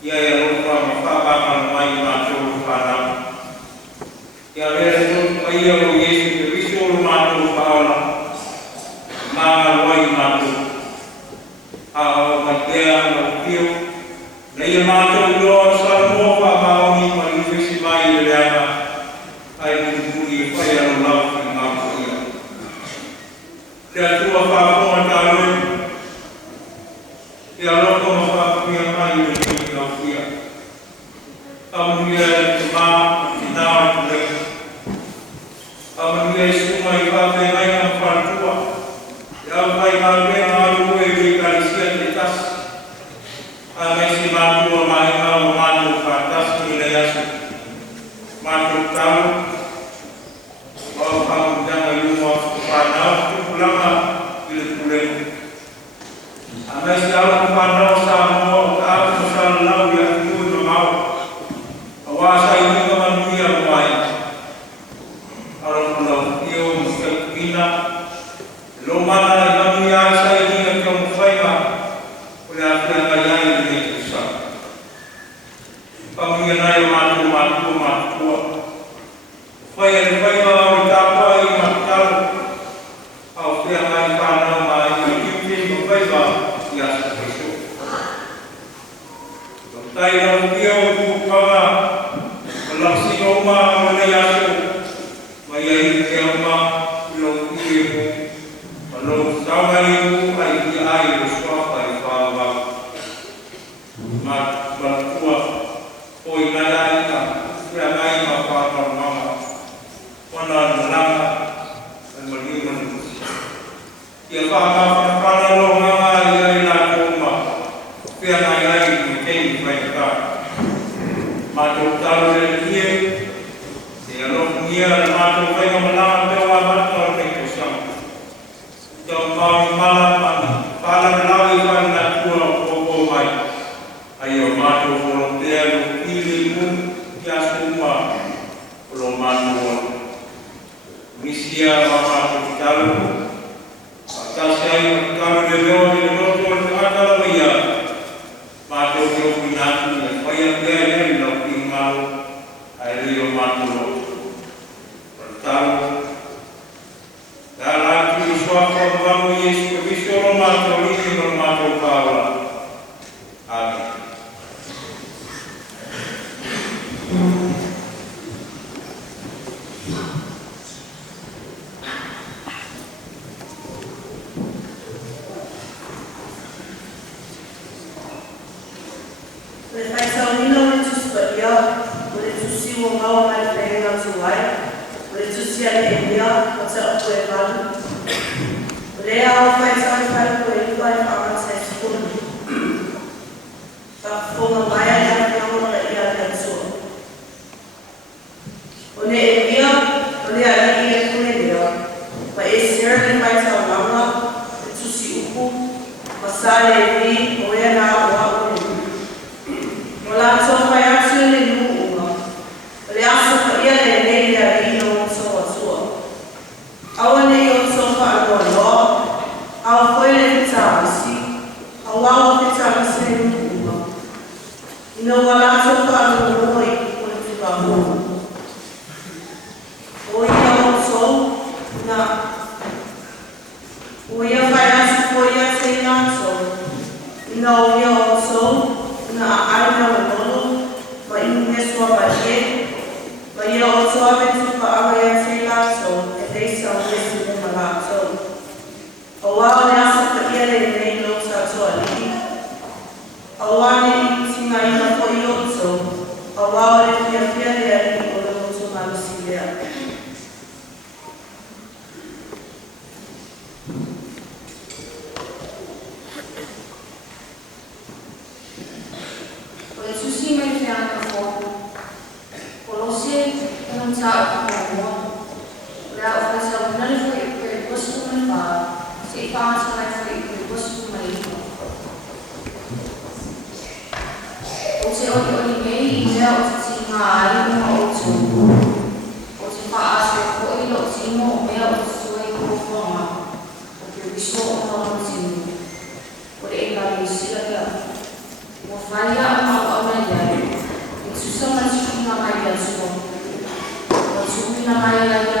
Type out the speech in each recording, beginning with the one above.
Yeah, ia o Yesu Kristo o mātou paola. Mga loi mātou. Ao matea na upio. Na ia mātou loa sa moa maoni ma i wisi mai le leana. Ai mutupuri e whai alo lau ki mātou ia. Te atua whaponga tāloi. Te aloko ma whapapia mai le ki ngau ia. Amuia te mā ki nāo te lei. Amuia e suma i whape ngai na whātua. Te au mai ngā mea ngā e ki karisia te tasi. A mai si mātua mai ngā o mātua whātasi ki nei asu. Mātua tālu. Wau whamu tanga i umua whanau. Tupulanga i le pulemu. A mai si ala whanau sa mua o tātu sa lau i atu i ma mau. A wāsa i nika manuia mai. Aro kula iyo mga kina. Lo mana i manuia sa i nika kia mwhaima. Ule a kia ngai ai i nika sa. Pamuia nai o mātua. Whaia ni whaima au i tāpua i matau. Au kia ngai whanau mai i kiuti o whaima i asa Kristo. Tai rau kia o kukanga. Laksi o ma o nei aso. Mai ai kia o ma i lo kuie mo. Ma lo taumari o ai ki ai o swapa i whawa. Ma kua o i nai ai ka. Kia ngai ma whawa mama. Wana nalanga. Ai maliu manu. Kia whawa whakana lo nganga i ai la koma. Kia ngai ai ki kei mai ka. Mātou tālu e kie, te alofu ngia na mātou whainga malanga pewa mātou a whaiko sama. Tau maui mala mani, whala malawi whani na kua o koko mai. Ai o mātou volontea no pili mun ki asu mua o lo mātou anu. Misia ma mātou tālu, a tasi ai o tālu le reo ni le roto o te atala ia. Mātou ki oku nātu ni a whaia pia i lau ki ngāo ai rio mātou o. Tau. Tā lāki i soako o wamu i Yesu Kristo o mātou liki o mātou kāwala. Amen. Namanya lagi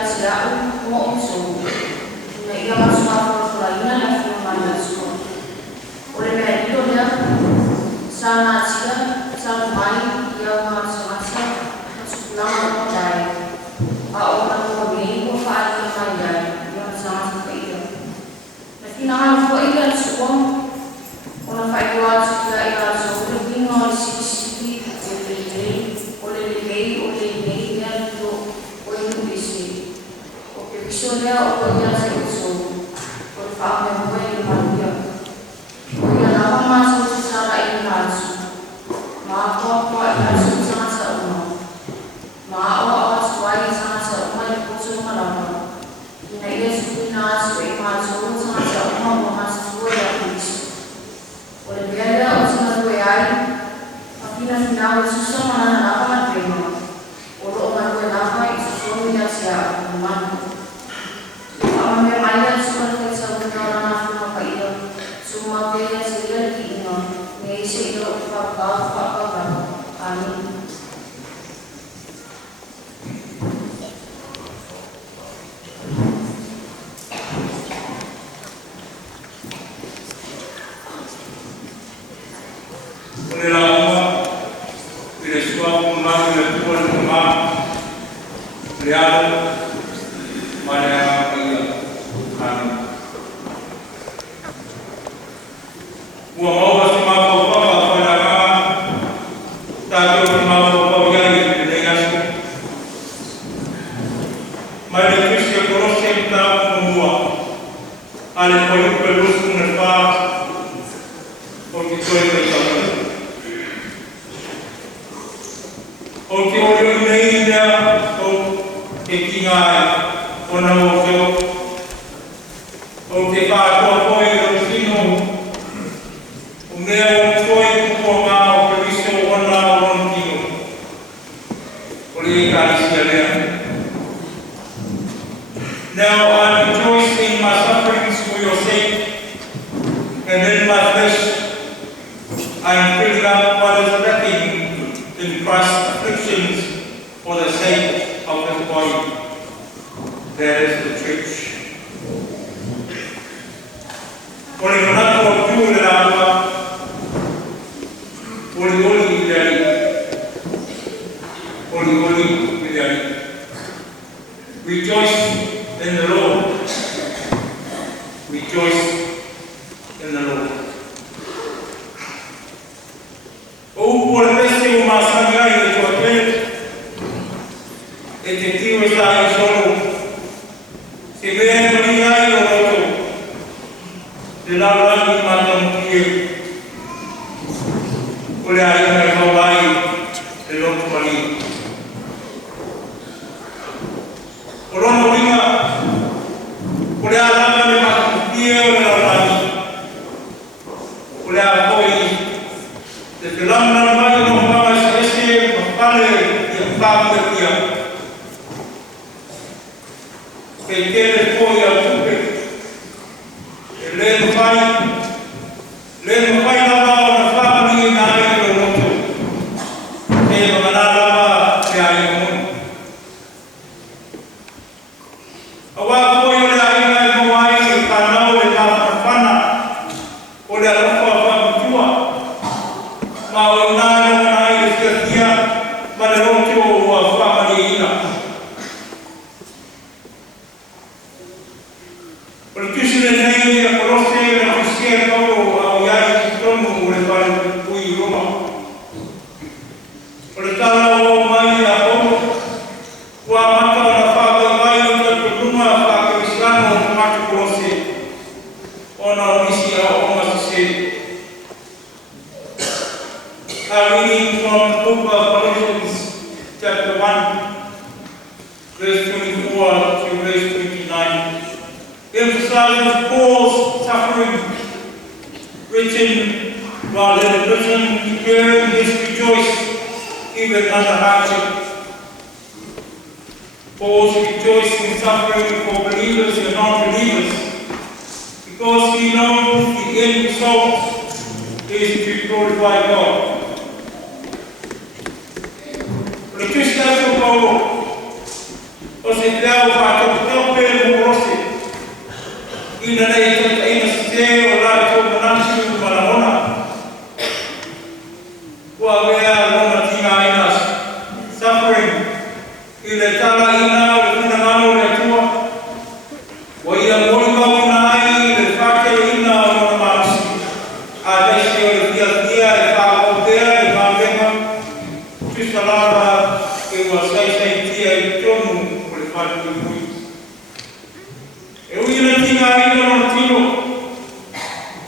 tinga ino tino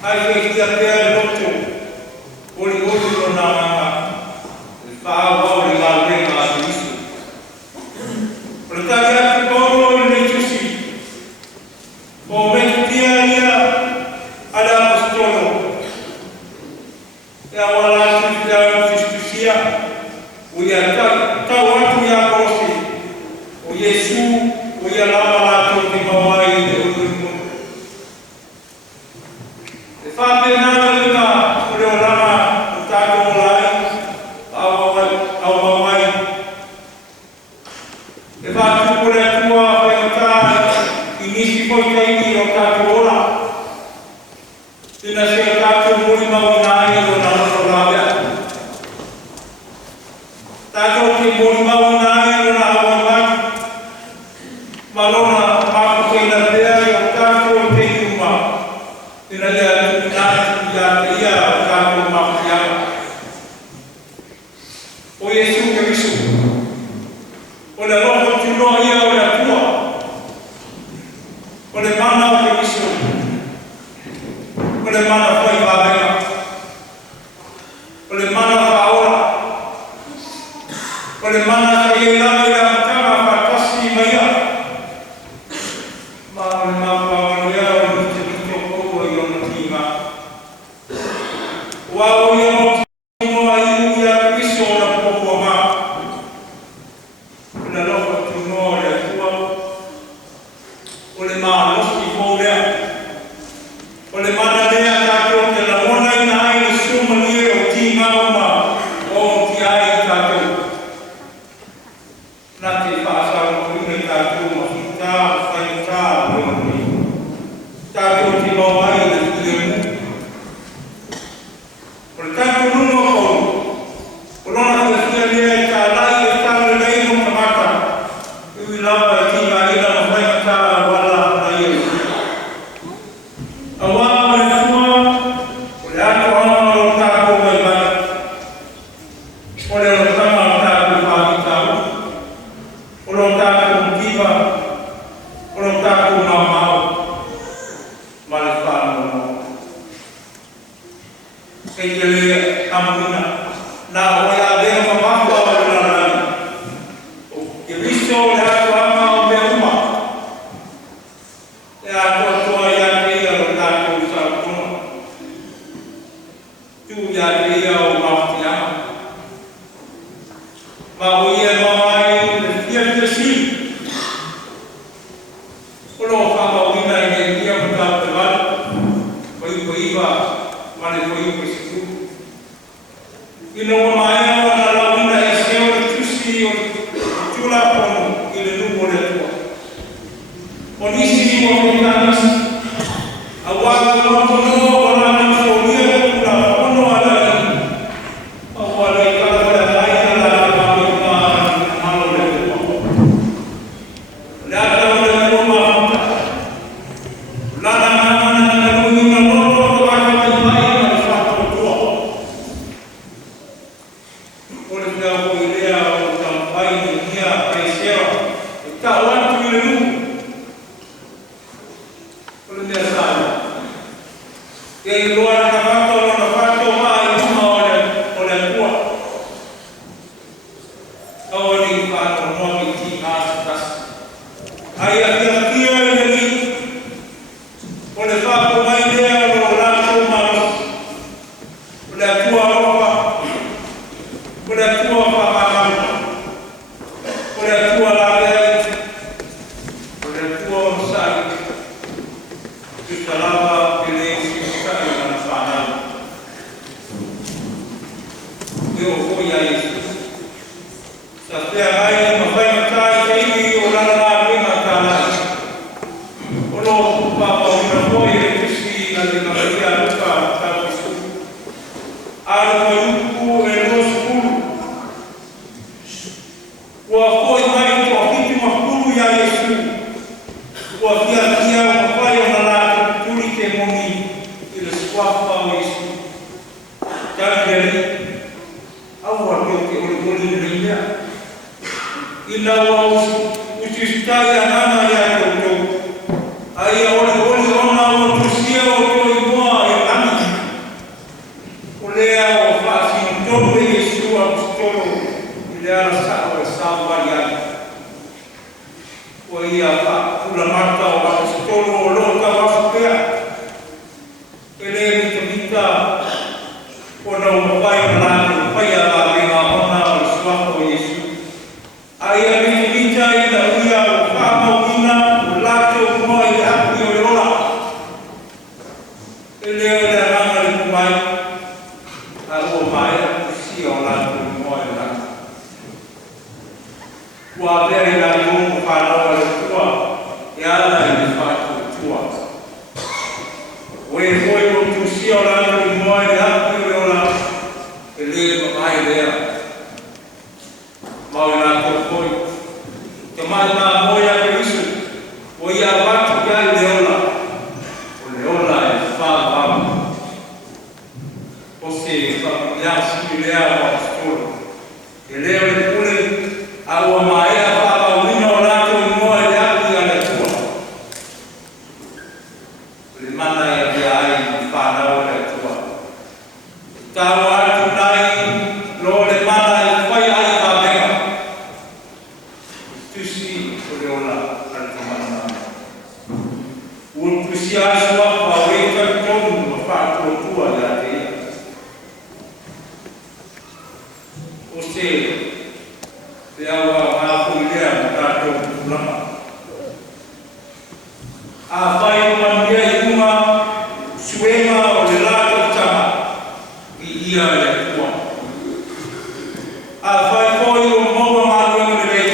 ai ke kia pea loto oli no na whaawa o le ngā Kristo. O le tari atu koro le tusi o me tia ia ala apostolo e awala atu ia Kristusia o ia tau atu ia korosi o Yesu o ia lama lato te mawai te ulumu. E whāpenana luna o leo lama o tātou lai au mawai. E whātupore atua whaingatā i nisi poitaini o tātou ora. Tina se tātou muri maunai o nā roto rāwea. Tātou te muri maunai o nā hawa mai. Malona mako keina pea i o tātou te iuma. Tina ia nātu ia te ia o tātou mako iama. O Yesu Kristo. O le roho tunoa ia o le atua. O le mana o Kristo. O le mana whai wāwenga. O le mana whaora. O le mana ka i lama i a tama whakasi mai a. Ma o le mawawano ia o le te mito koua i ona tima. Wa o ia mo tinoa i a Kristo o na pokua ma. O le roho tunoa o le atua. O le maa losi mōrea. O le mana lea tātou te la mona i na ai le sumanie o tima uma o ti ai tātou. Nā te whaasaro kuna i tātou ma hita, whainta, whainta. Tātou te mawai le whiremu. O le tātou nungo koru. O lona te whia lea i tā lai e tāle nei mo kamata. Ui lawa i tima ina ma whainta wala nei e. Awa o le tua, o le ato ama o tātou mai mai. O le rotama o tātou whāwitau. O lo tātou mkiwa, o lo tātou mau. Ma le whānau mau. Kei te lea amuina, nā o ea lea mamahua o le lalani. O ke riso o le ato ama o mea uma. E ato atoa ia te ia o tātou saukono. Tu ia te ia o mauti ama. Ma o ia mawai le fia te si. O lo whamawina i ne ia o tātou wala. Koipo iwa, mane koipo siku. Ino o mai o na lawina e seo le tusi o tula pono i le numo le tua. O nisi o whitanis. A wāko lotono o rana so lia le tula pono ala i. A wala i kala le haina la kame malo le tua. Le ata o le tua mahuta. Lana mana na luina loto o waka mai mai na le whato tua. O le whia o i lea o tampai ni nia paisea. E ta watu i le numu. O le mea sāia. E i loa na whato o na whato mai uma o le tua. Au ni whato noa ki ti māsa tasi. Ai a kia e le ni. O le whato mai lea o lato maros. O le atua opa. O le atua whakamaru. O le atua la lea. O le atua o sai. Tuta lava pele si kai na whanau. E o hoi a Yesu. Sa pea mai ma whaingatai te iwi o lana la ringa tānai. O lo papa o ina hoi e tusi na le maria luka tau isu. Ara mai uku e lo skulu. Ua hoi mai to hiti makuru ya Yesu. Ua kia kia o mawhai o na la turi te mongi i le swafa o Yesu. Tāngeri, au a keo ke ole moli ringa. Ina wa usi stai a nana ya keo. Ai a ole Ilera sa o sa wali o ia pa pula mata o a stolo o lo ka wa pea ele ni mita o no pai na pai a venga ona o swa o Yesu ai a ni mita ina ia o pa mo ina o la to mo i a pi o lola ele o da ranga ni mai a o mai a si o la to mo i la wa vere la mo pa na o tua e ala ni fa tua we foi o tu si o la to mo i a pi o lola ele mai dea mau na ko foi te mai na moia ke isu o ia watu ya leola o leola e fa va o se fa ya si lea o stolo e leo le pule a o mai a fa va wino na to mo e ya ki ala tua le mana ya ai fa na o le tua ta wa tu dai lo le mana e fai ai va venga tusi o leola al tamana o tusi aswa pa weka tonu fa ko tua ya te o se te awa ha ko lea ta to lama a fai mandia uma suema o le lato tama i ia le tua a fai foi o moa malu le lei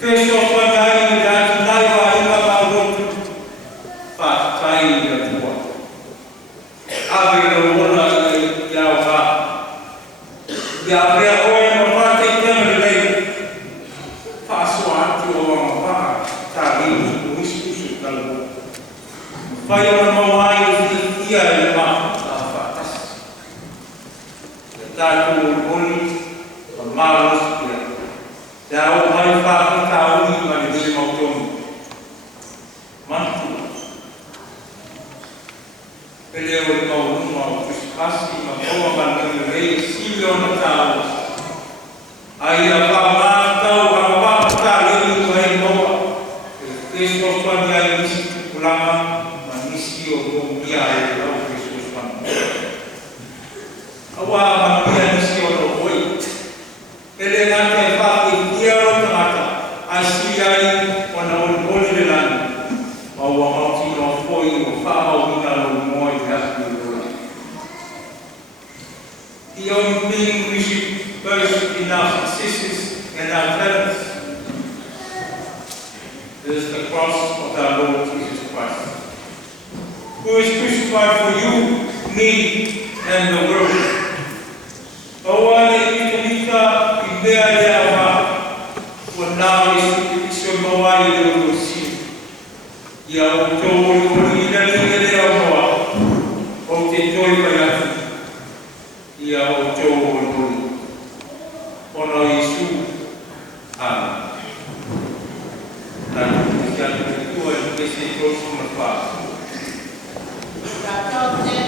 feso whangai ni rātu nai wa inga marotu fa tai le tua ave le ona i au ha ia rea oe ma whate i tena le lei fa soa atu o wanga wha ta ringi o isusu kalbo fai ona mawai o fi ia le ma ta whatas le tātu o loni o maros ia te au mai whaki ka uni ma le vile mautonu mantu pele o le mauruma o kuspasi ma koa ma le rei sile o na tau ai a wha mātau a wha mata le ni mai moa e keso whani ai nisi tukulama ma nisi o kumia e lau keso whani awa ma pia nisi o no hoi pele nga te whaki kia o tangata a si ai o na oli le lani ma ua mauti no hoi o whamau ina lo moi te asu o lola the only thing we should boast in our successes and our talents is the cross of our Lord Jesus Christ, who is crucified for you, me, and the world. Oa le itamita I mea lea wa, o nā iso moa I le urosi. Ia o tō ori ina ina lea moa, o te toi mai atu. Ia o tō ori. Ono Yesu. Amen. Nā kia te kua I kese tōsu na wha. Amen.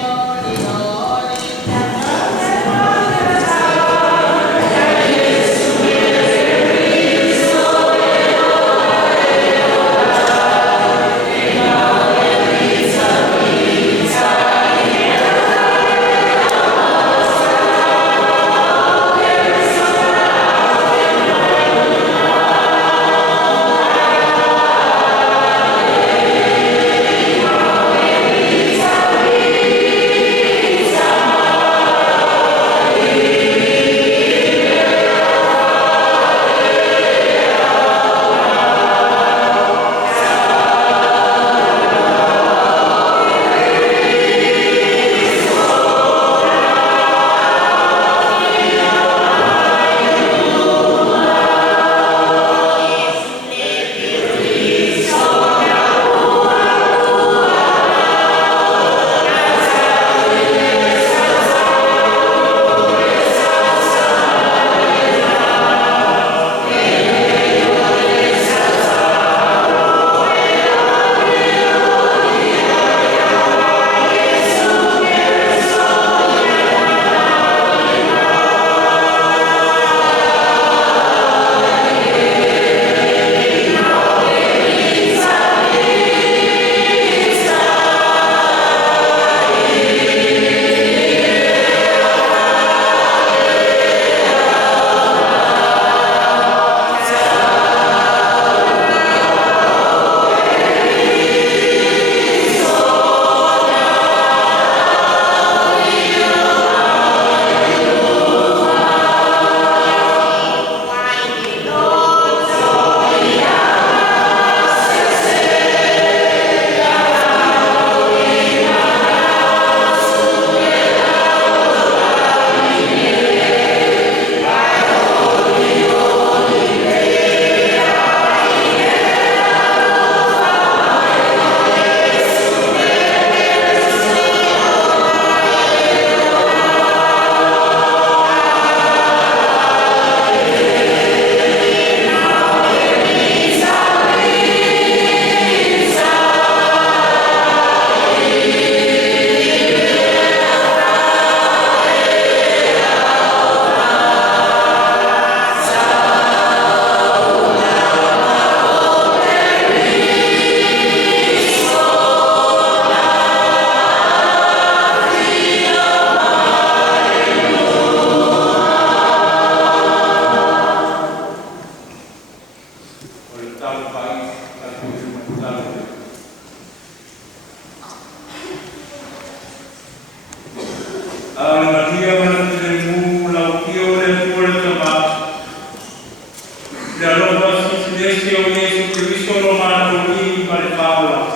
Dalam sisi Yesus Kristo romanti pada Paula.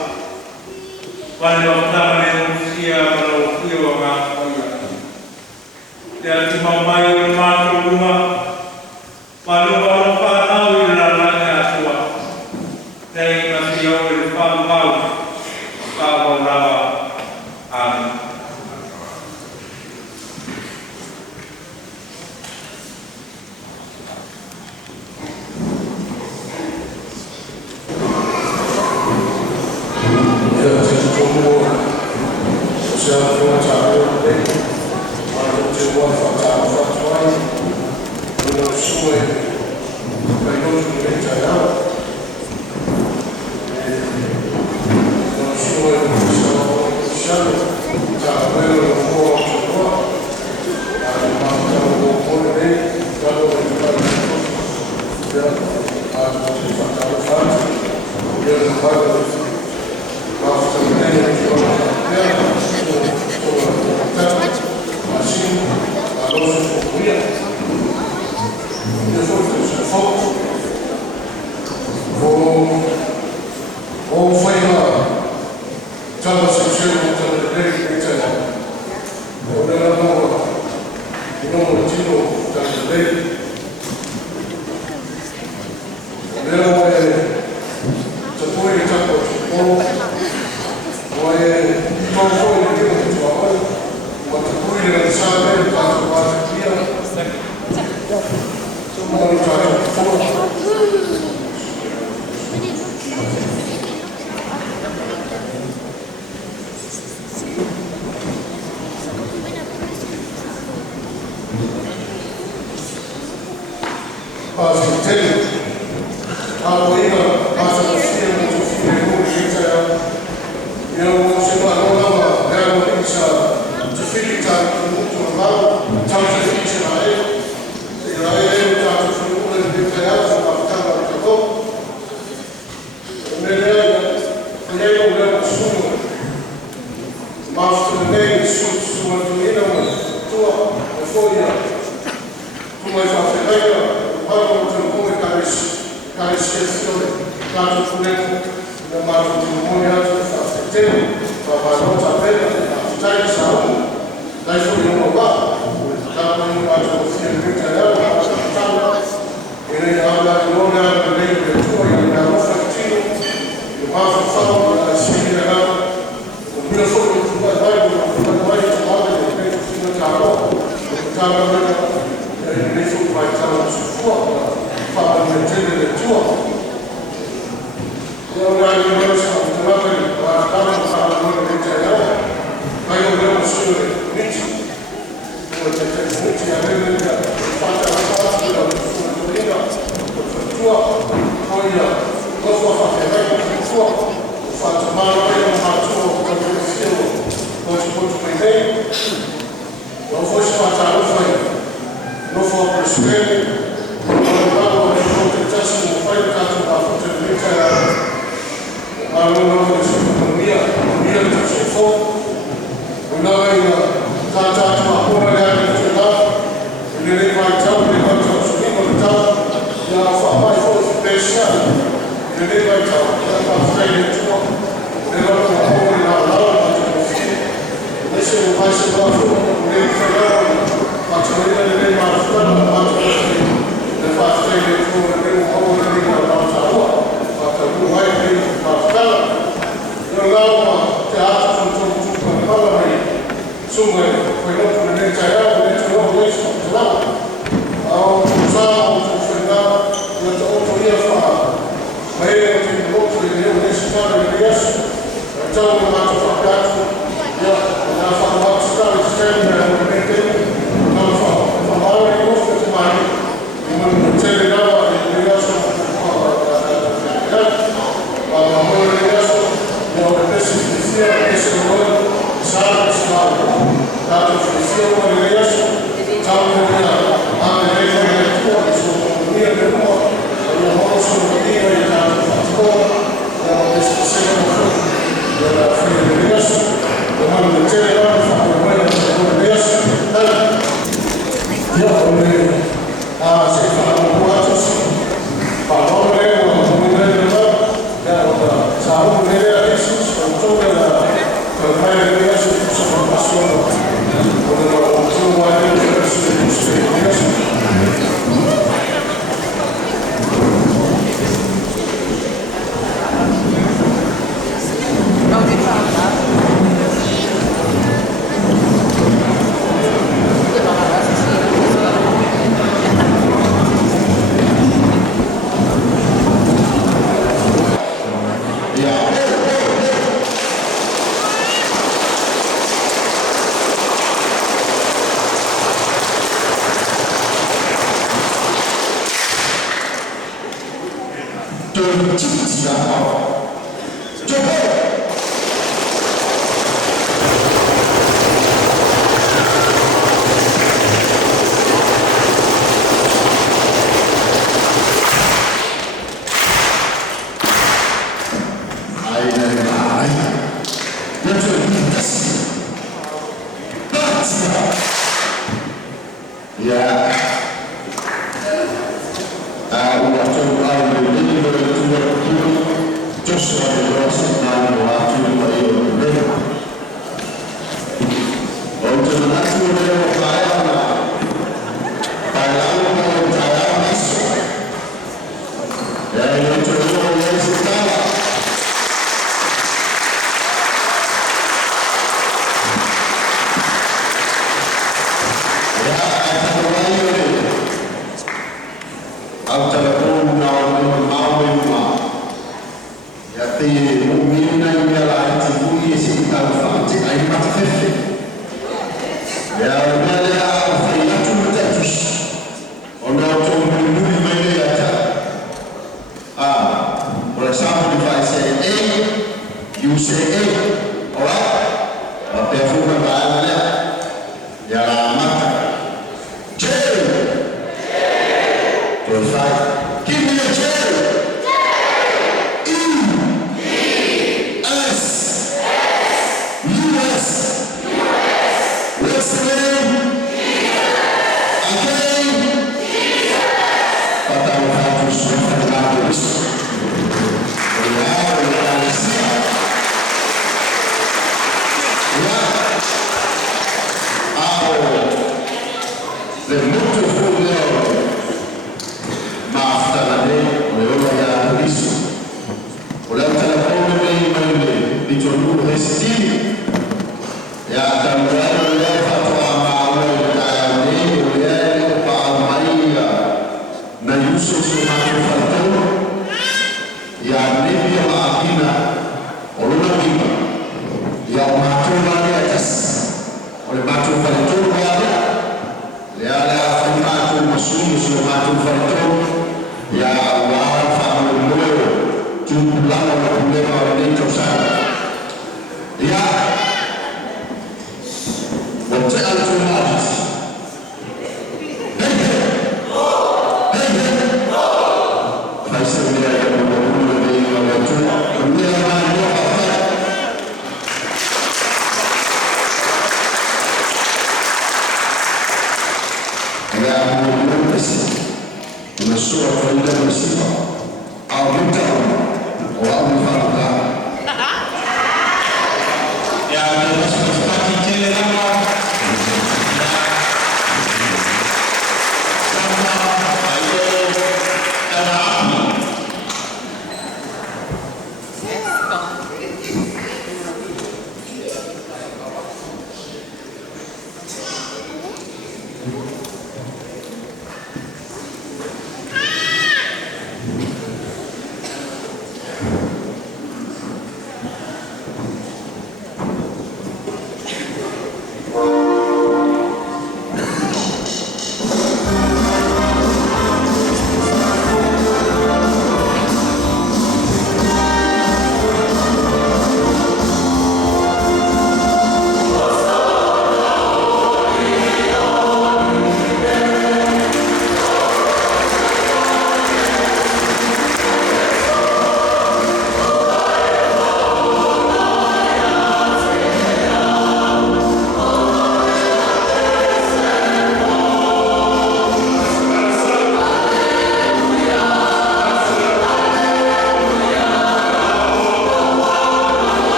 Pada waktu manusia manusia orang kaya. Dan cuma main romanti rumah. Pada orang panau ilalanya tua. Dan masih oleh panau kau rawa. Amin.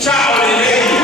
Ciao, le lady.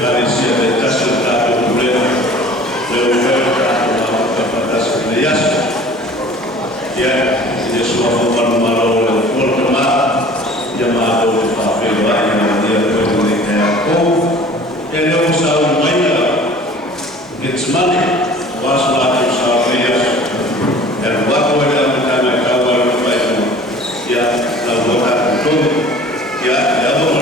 Galicia de Tasseltato Problema, le offerta la capacità di Yasso, che è il suo numero molto chiamato Fabio Wagner, di e le ho usato un it's money, was not to South and what would have time I cover the water to the other one.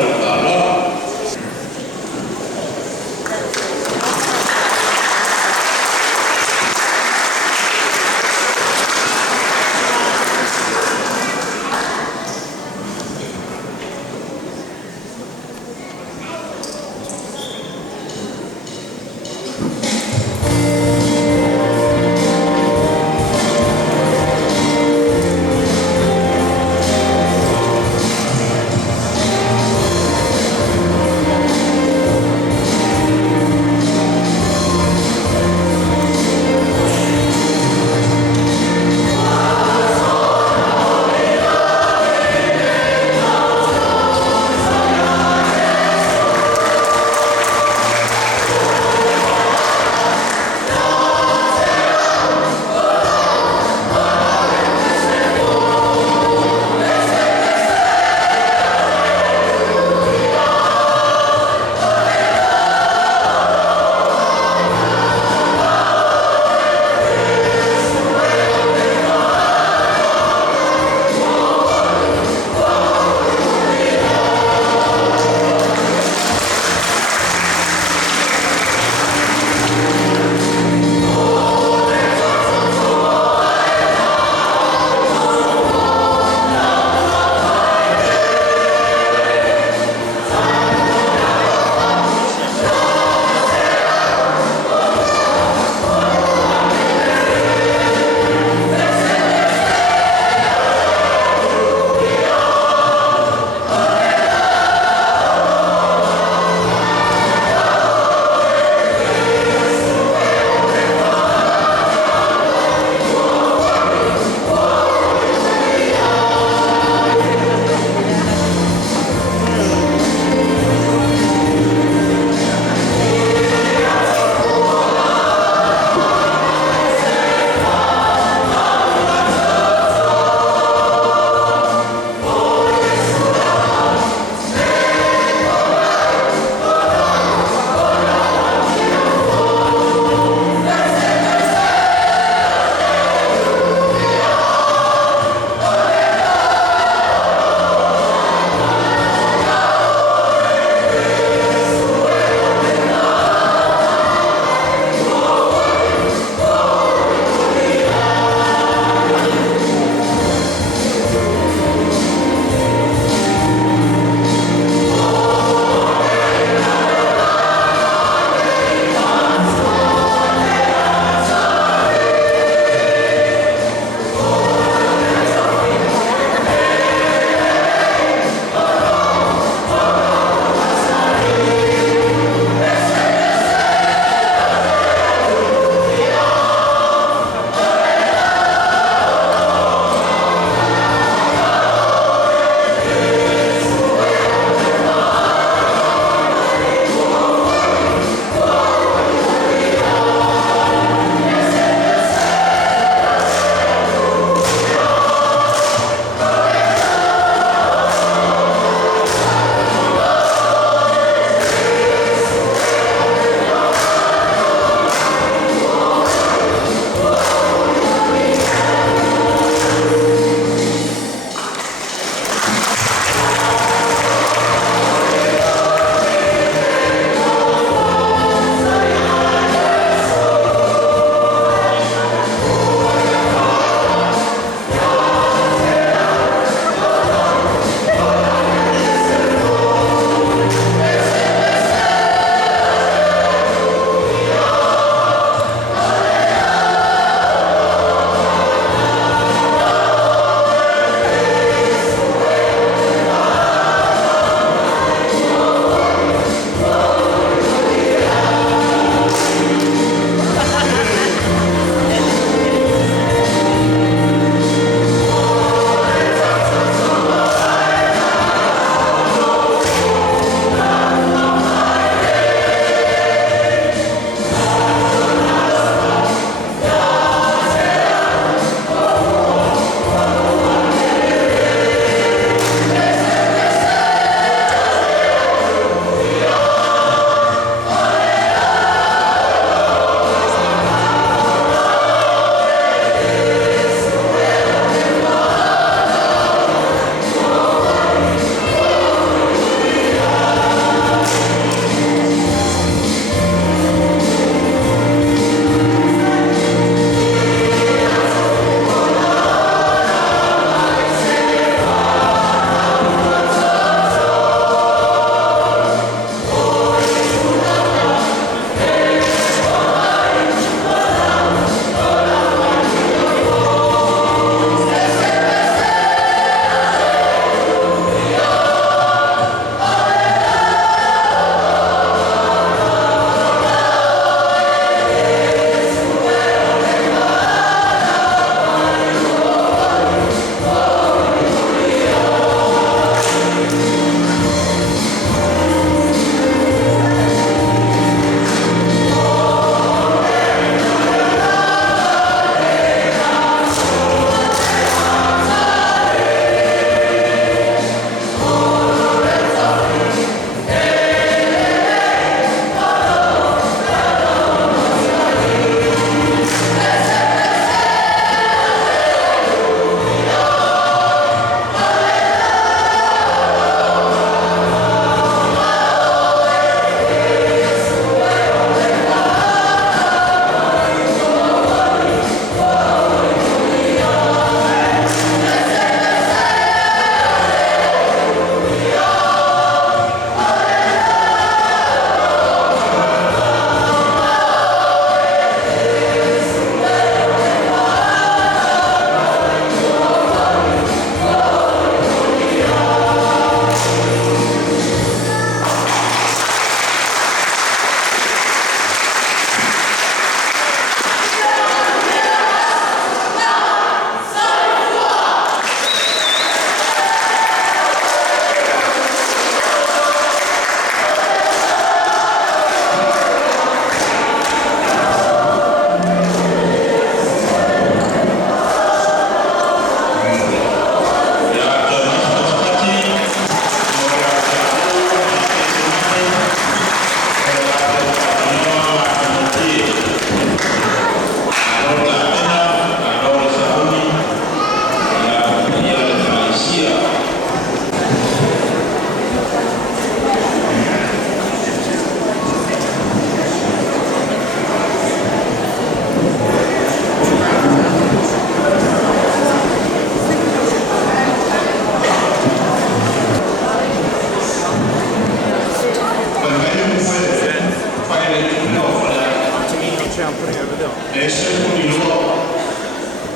I'm putting it over there. Ese unido,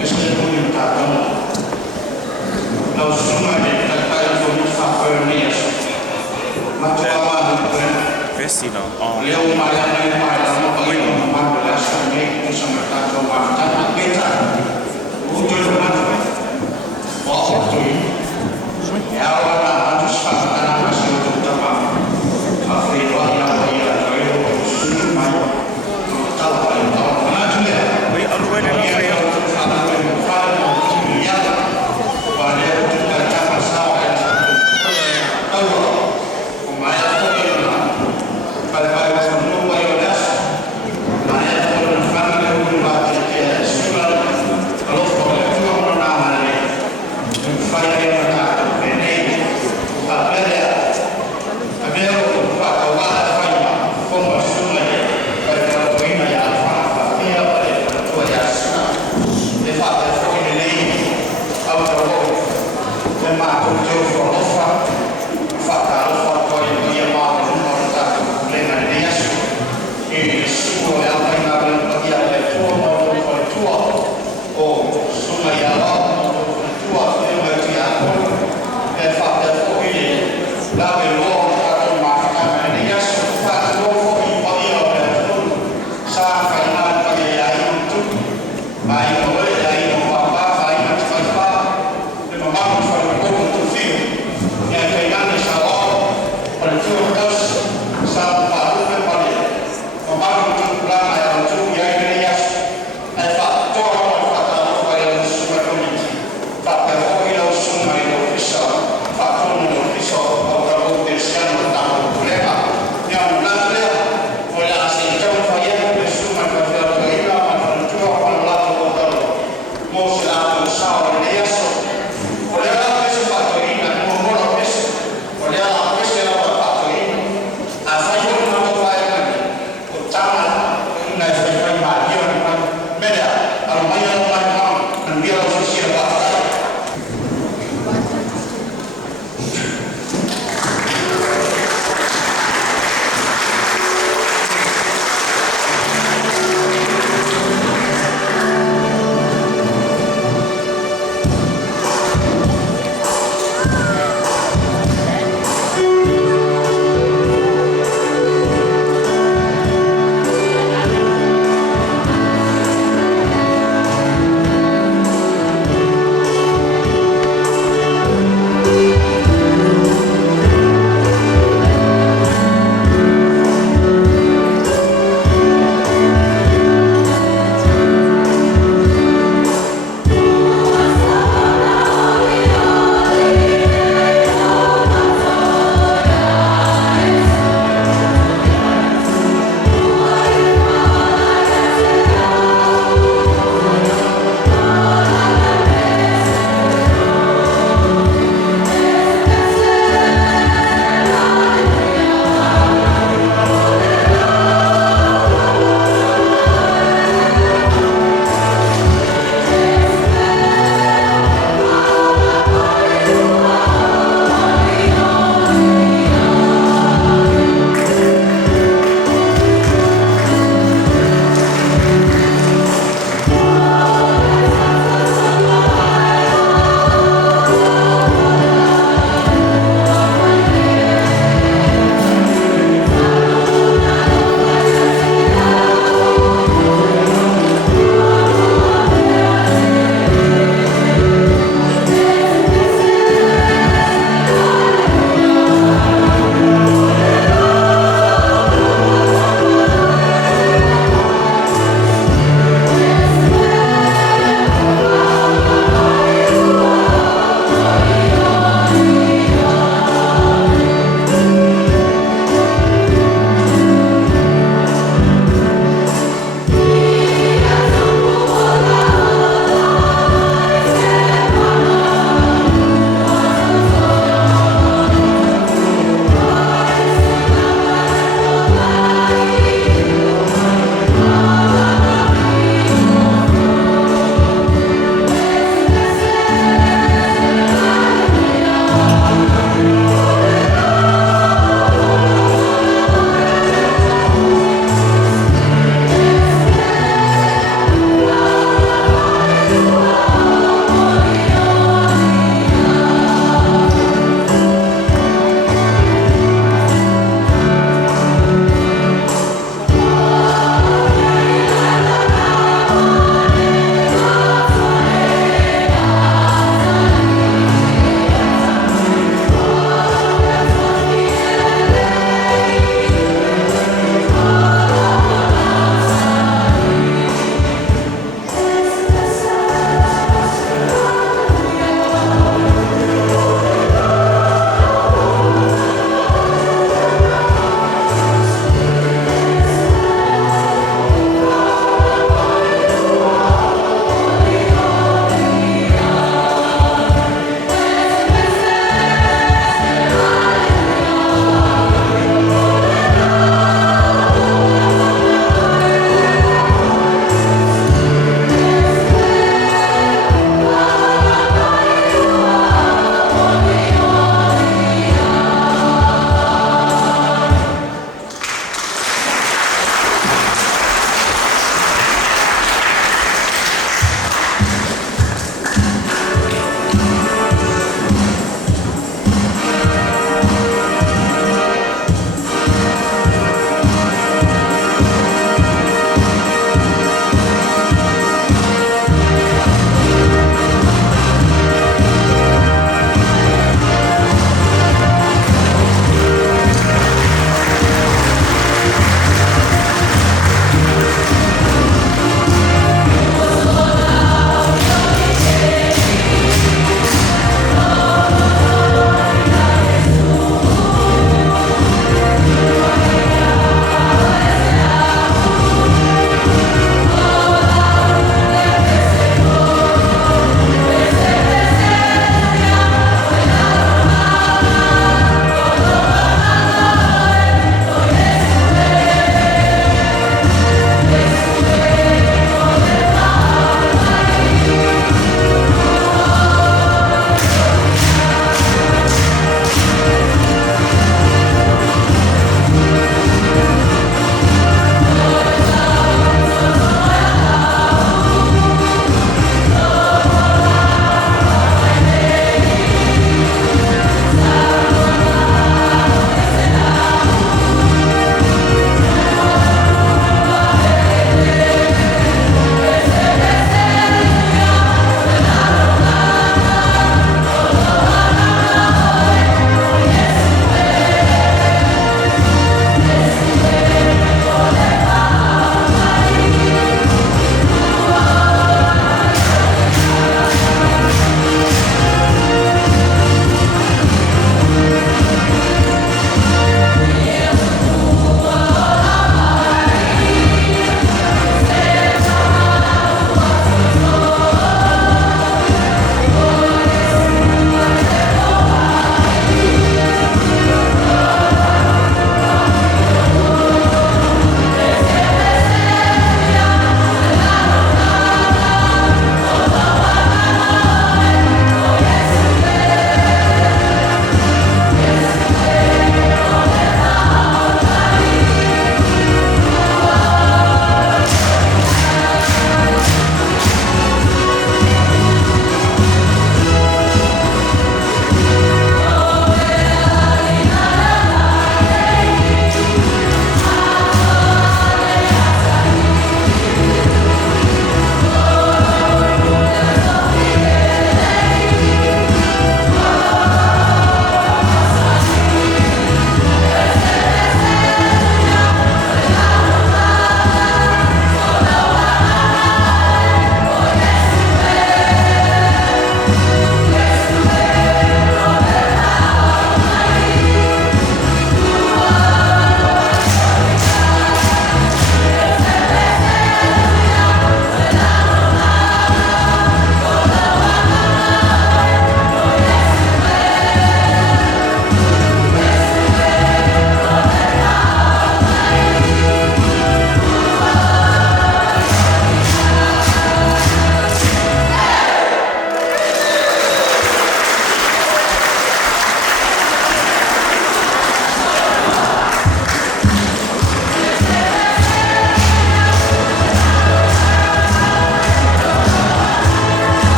ese unitado, la suma de tratar con fafernias, matuaman Vestino. Oh. leo maya ni maya no paling mampu lasan ni sama tato mata kita ujul mana waktu ya wana harus pasang masih untuk tamam Afrika yang dia kaya suma tahu paling tahu mana dia We are already in Africa. Sampai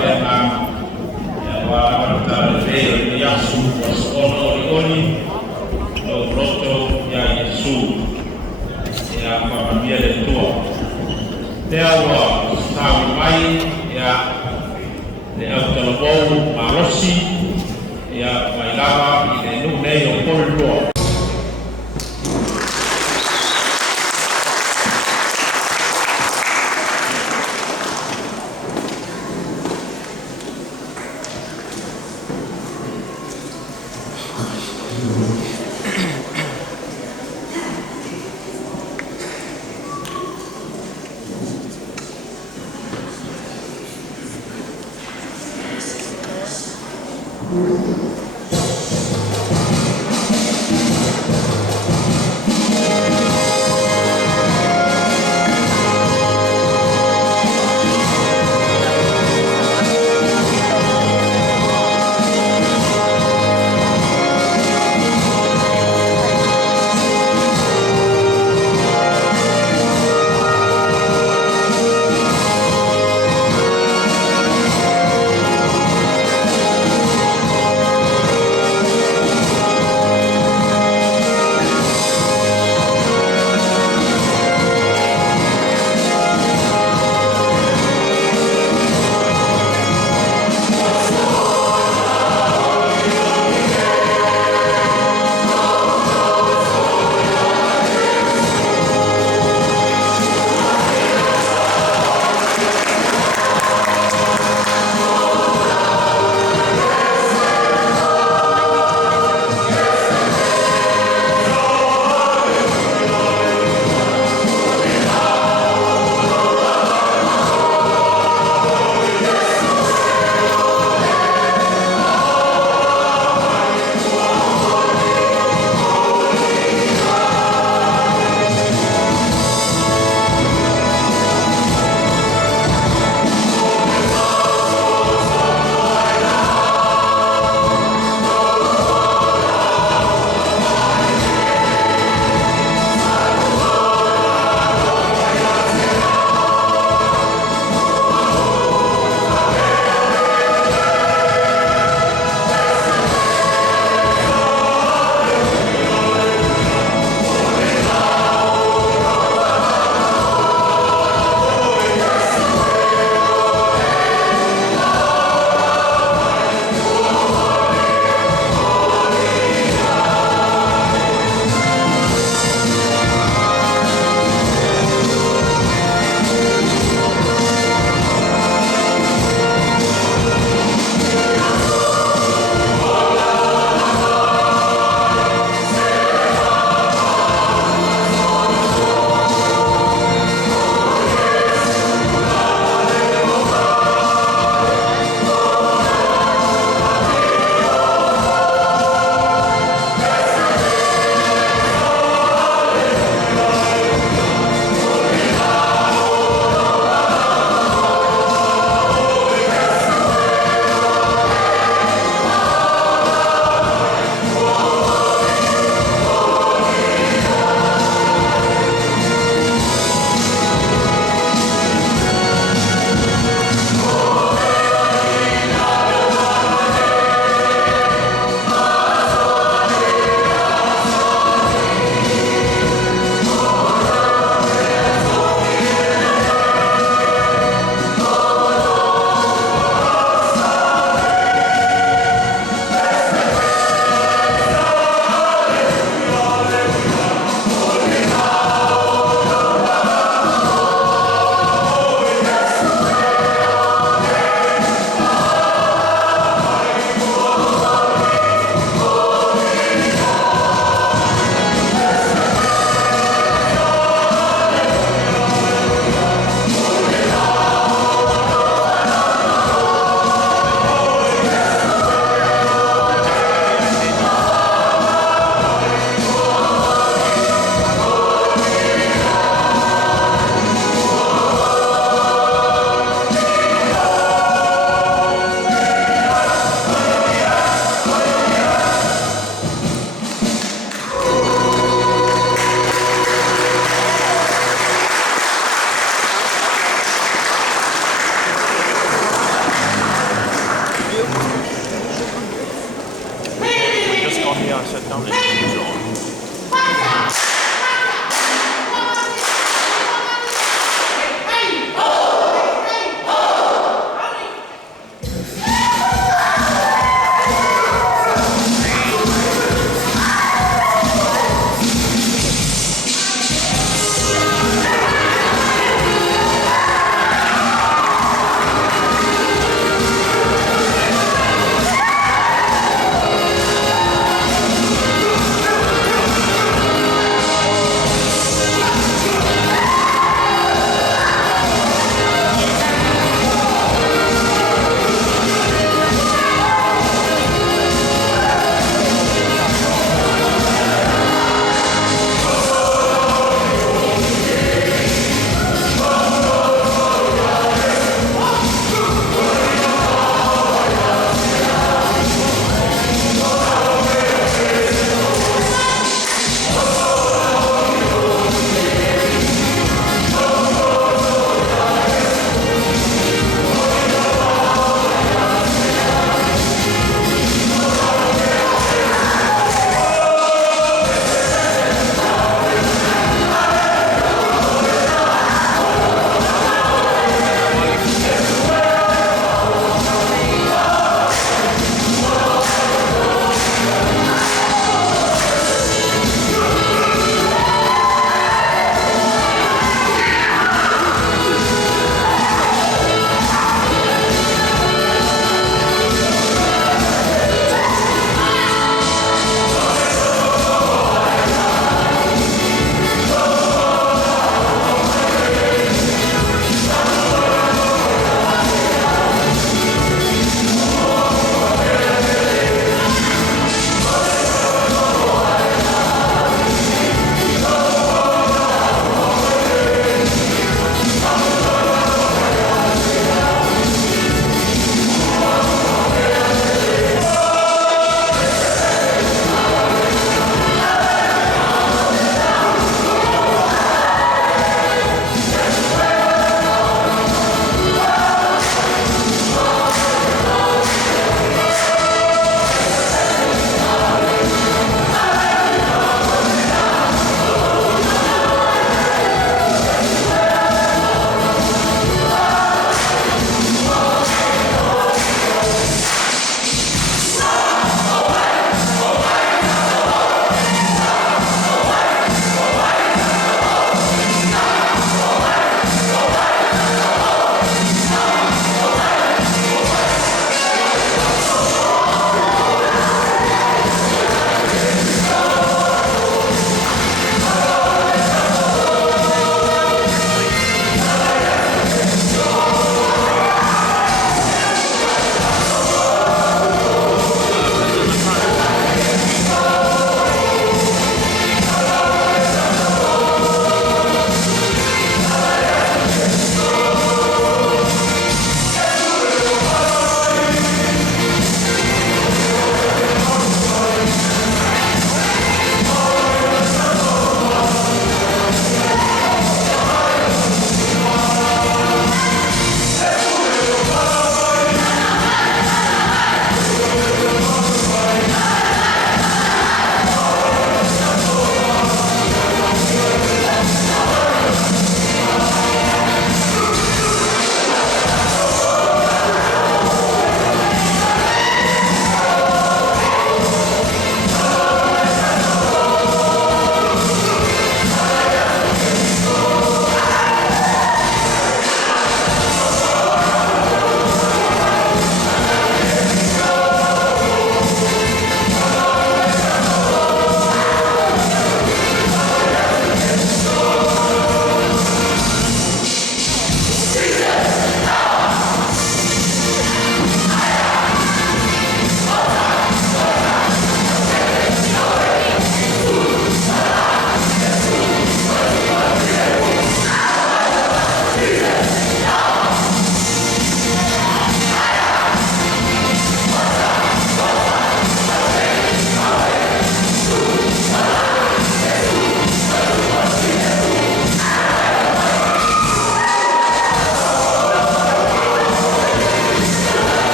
Vietnam wa Tarehe Yasu wasono Oni Loto ya Yesu ya familia letua Tewa Stawi Mai ya Autalabou Marosi ya Mailawa ile nune yo Poldo.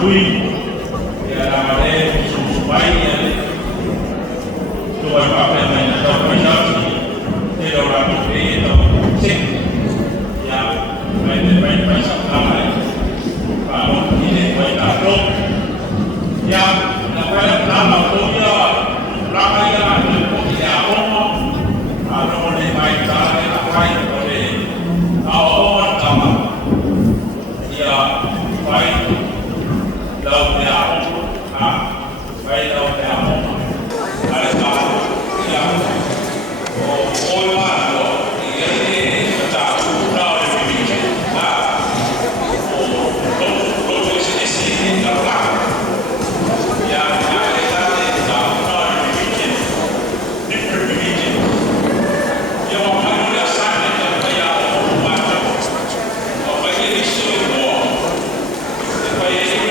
Tui, ya la madre su baile, tu vai papel na tua casa, te lo rapide to, sí, ya, vai sacar, para ini vai tahu, ya, la vai lama tu ya, lama ya, tu ya omo, kalau ni vai tahu la vai boleh, awak sama, ya, vai đâu để ảo vậy đâu để ảo hay là ôi mà rồi thì cái trả thù đâu để mình tôi sẽ xin gặp lại ya cái là để trả thù đâu để mình different religion ya mà phải là sai để cái ya mà phải cái sự của phải cái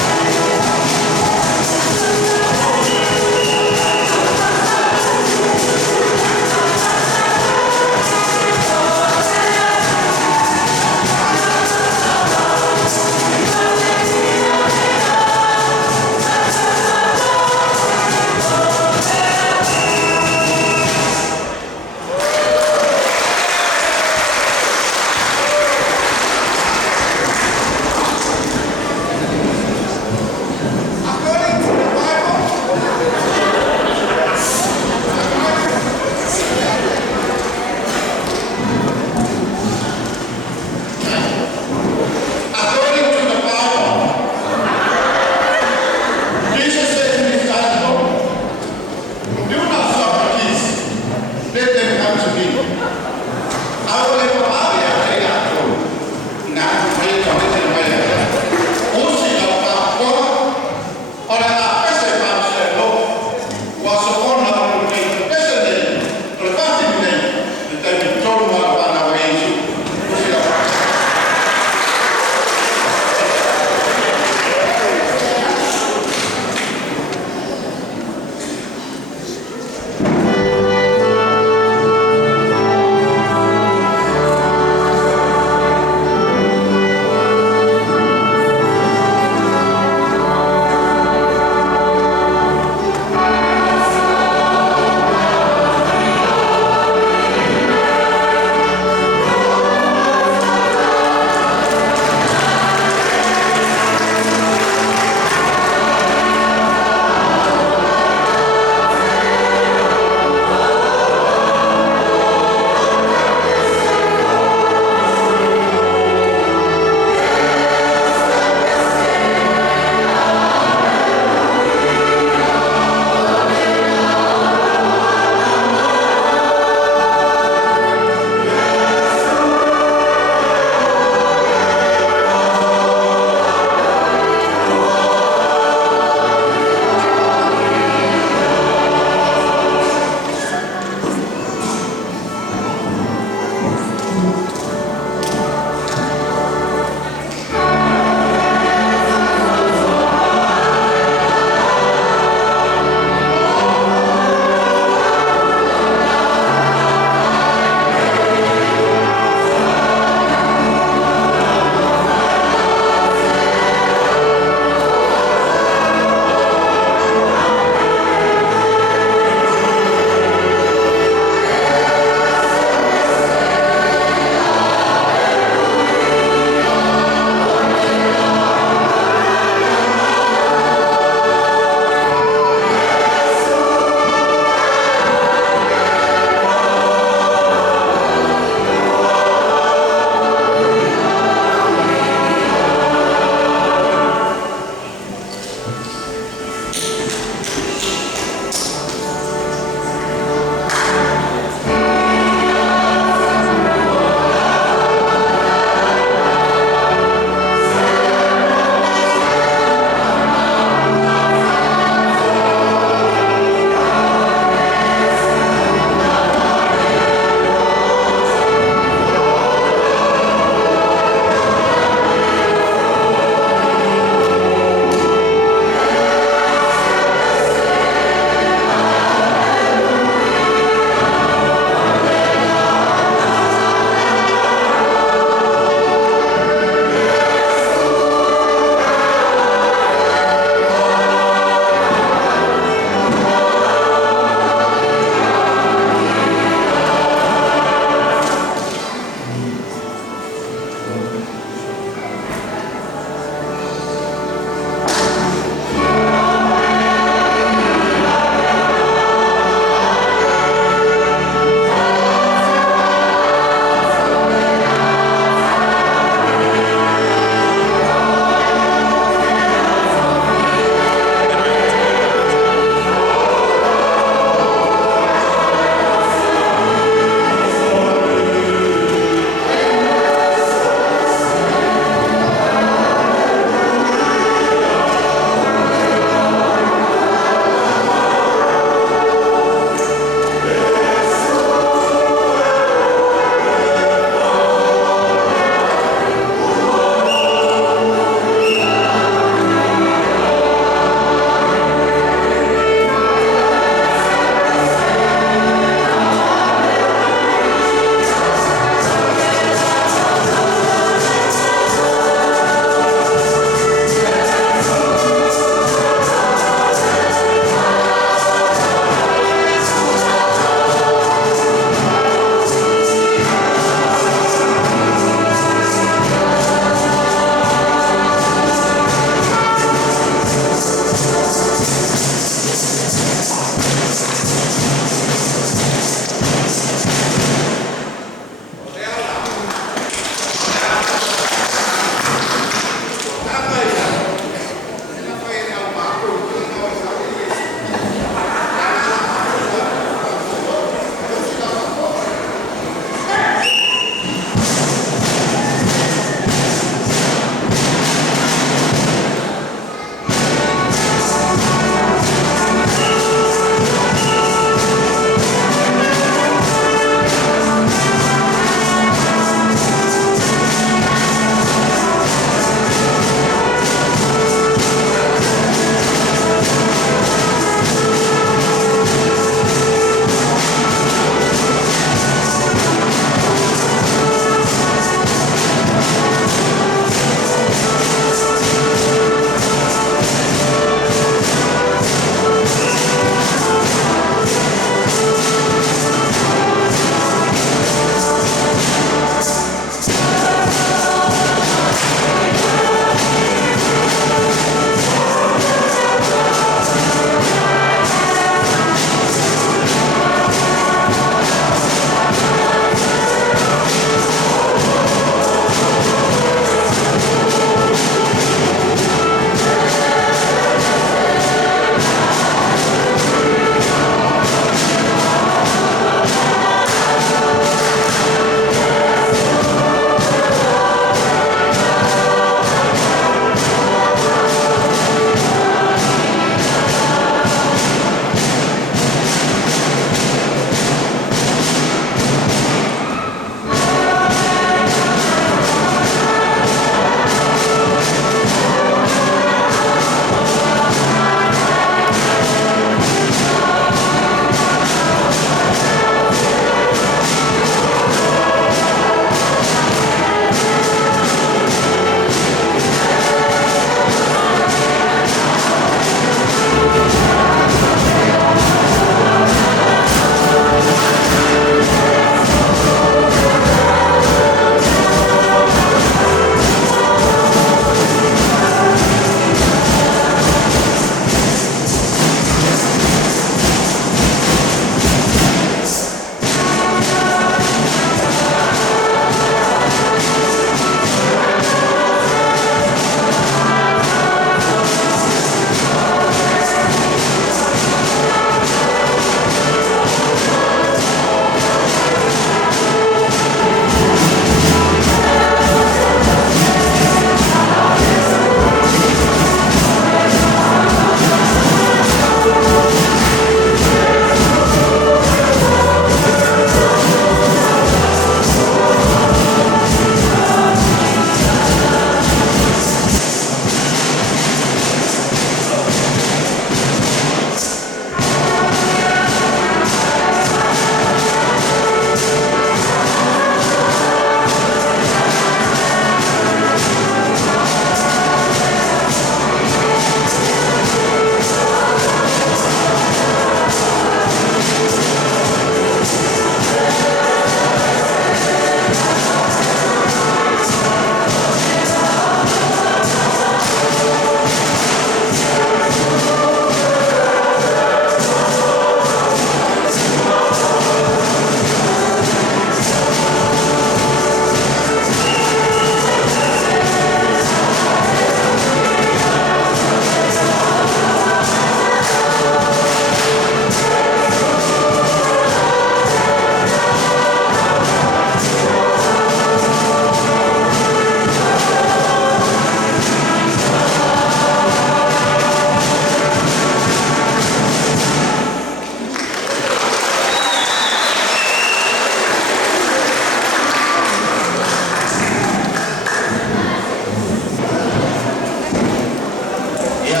Ya,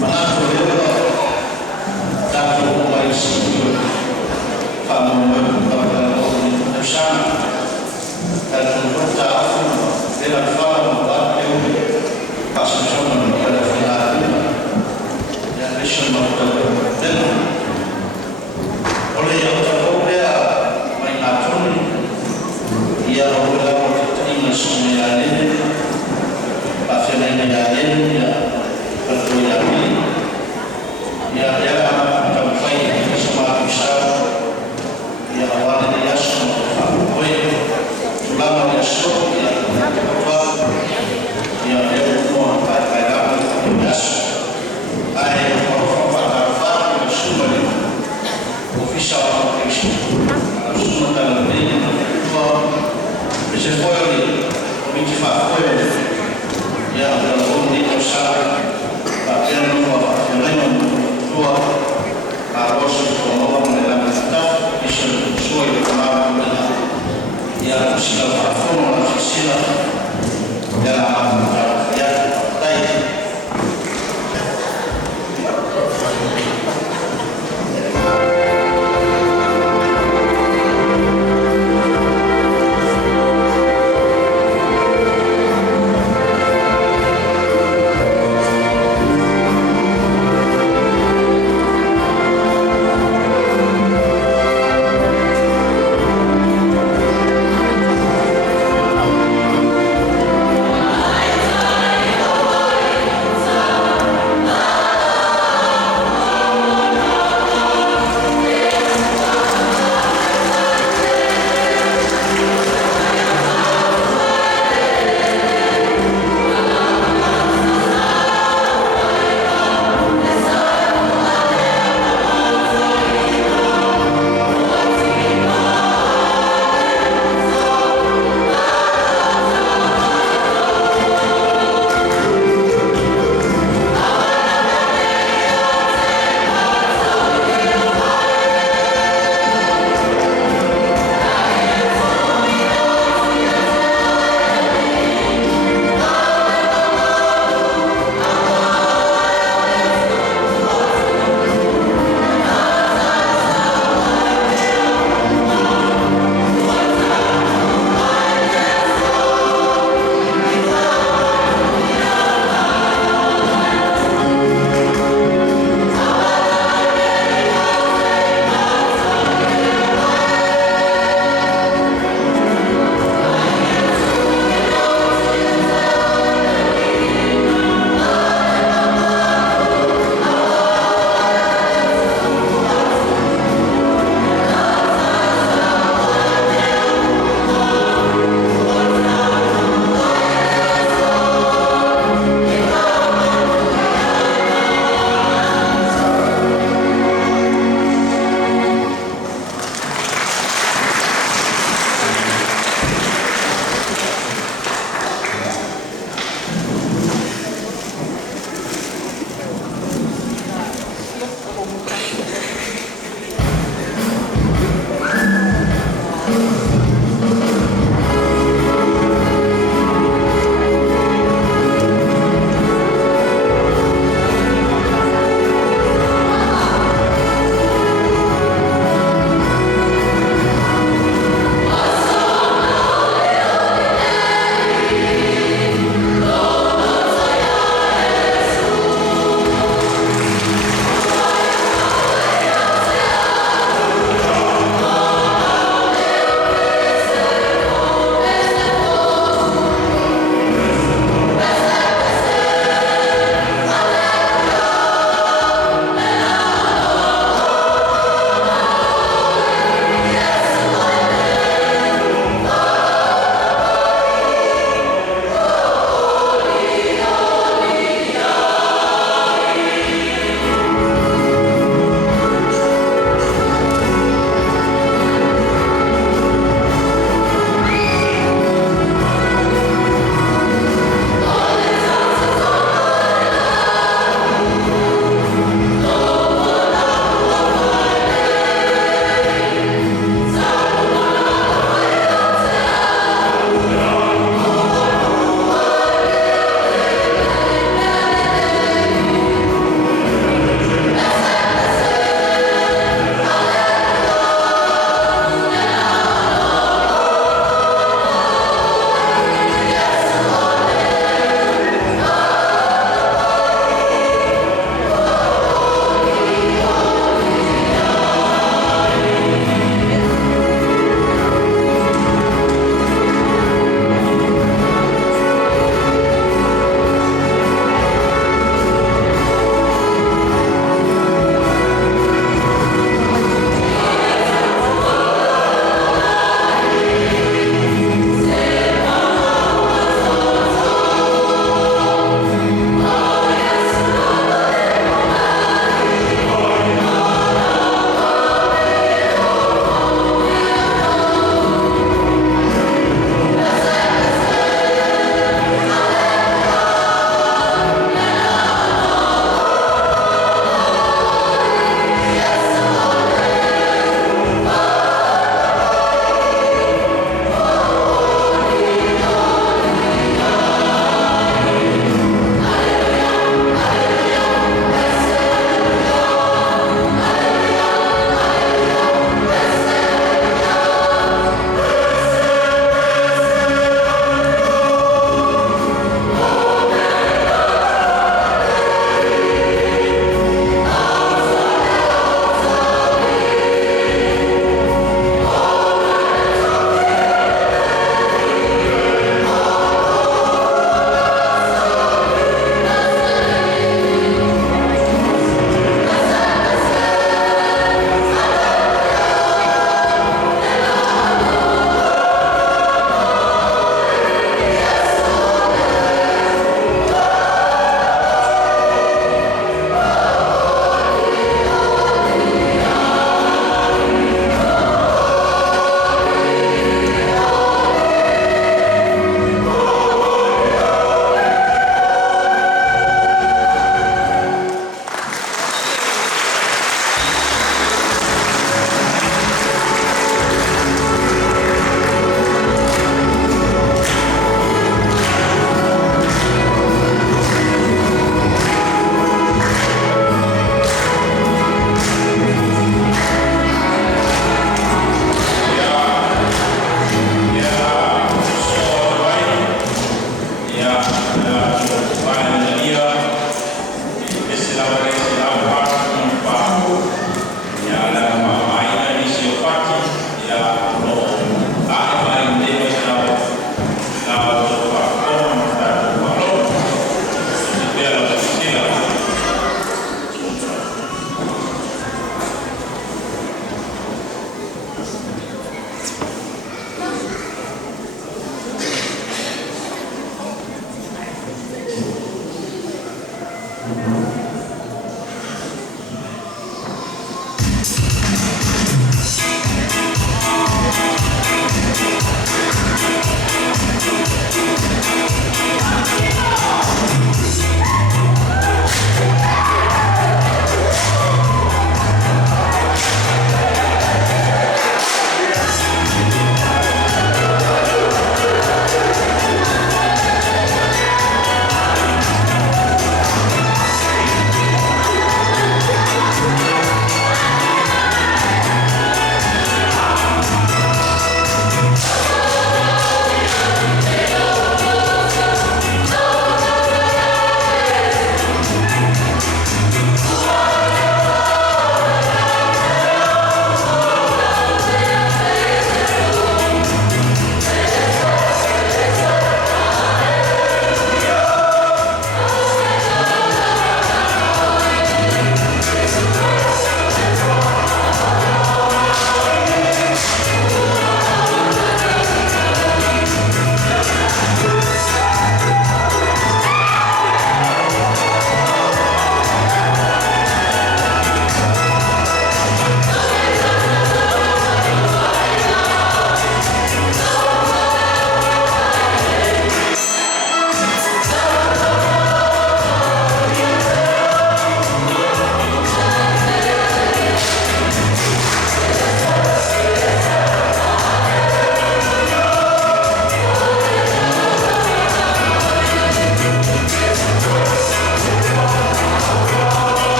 manatu leo tatu kwa isiyo kama mwewe kwa kwa shana tatu kwa afu bila fala mbaya pasashona kwa fulani ya mission mafuta tena ole ya utapokea mainatoni ya wala kutina sumu ya nene afya ya nene ya watu ya pili ya atamfanya kusoma mshahara ya awali ya somo kwa hiyo tulama ya somo ya kwa ya kwa para yaso ai kwa para shule official application asuma kala mbele kwa je foi ali 24 foi ya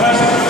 Gracias.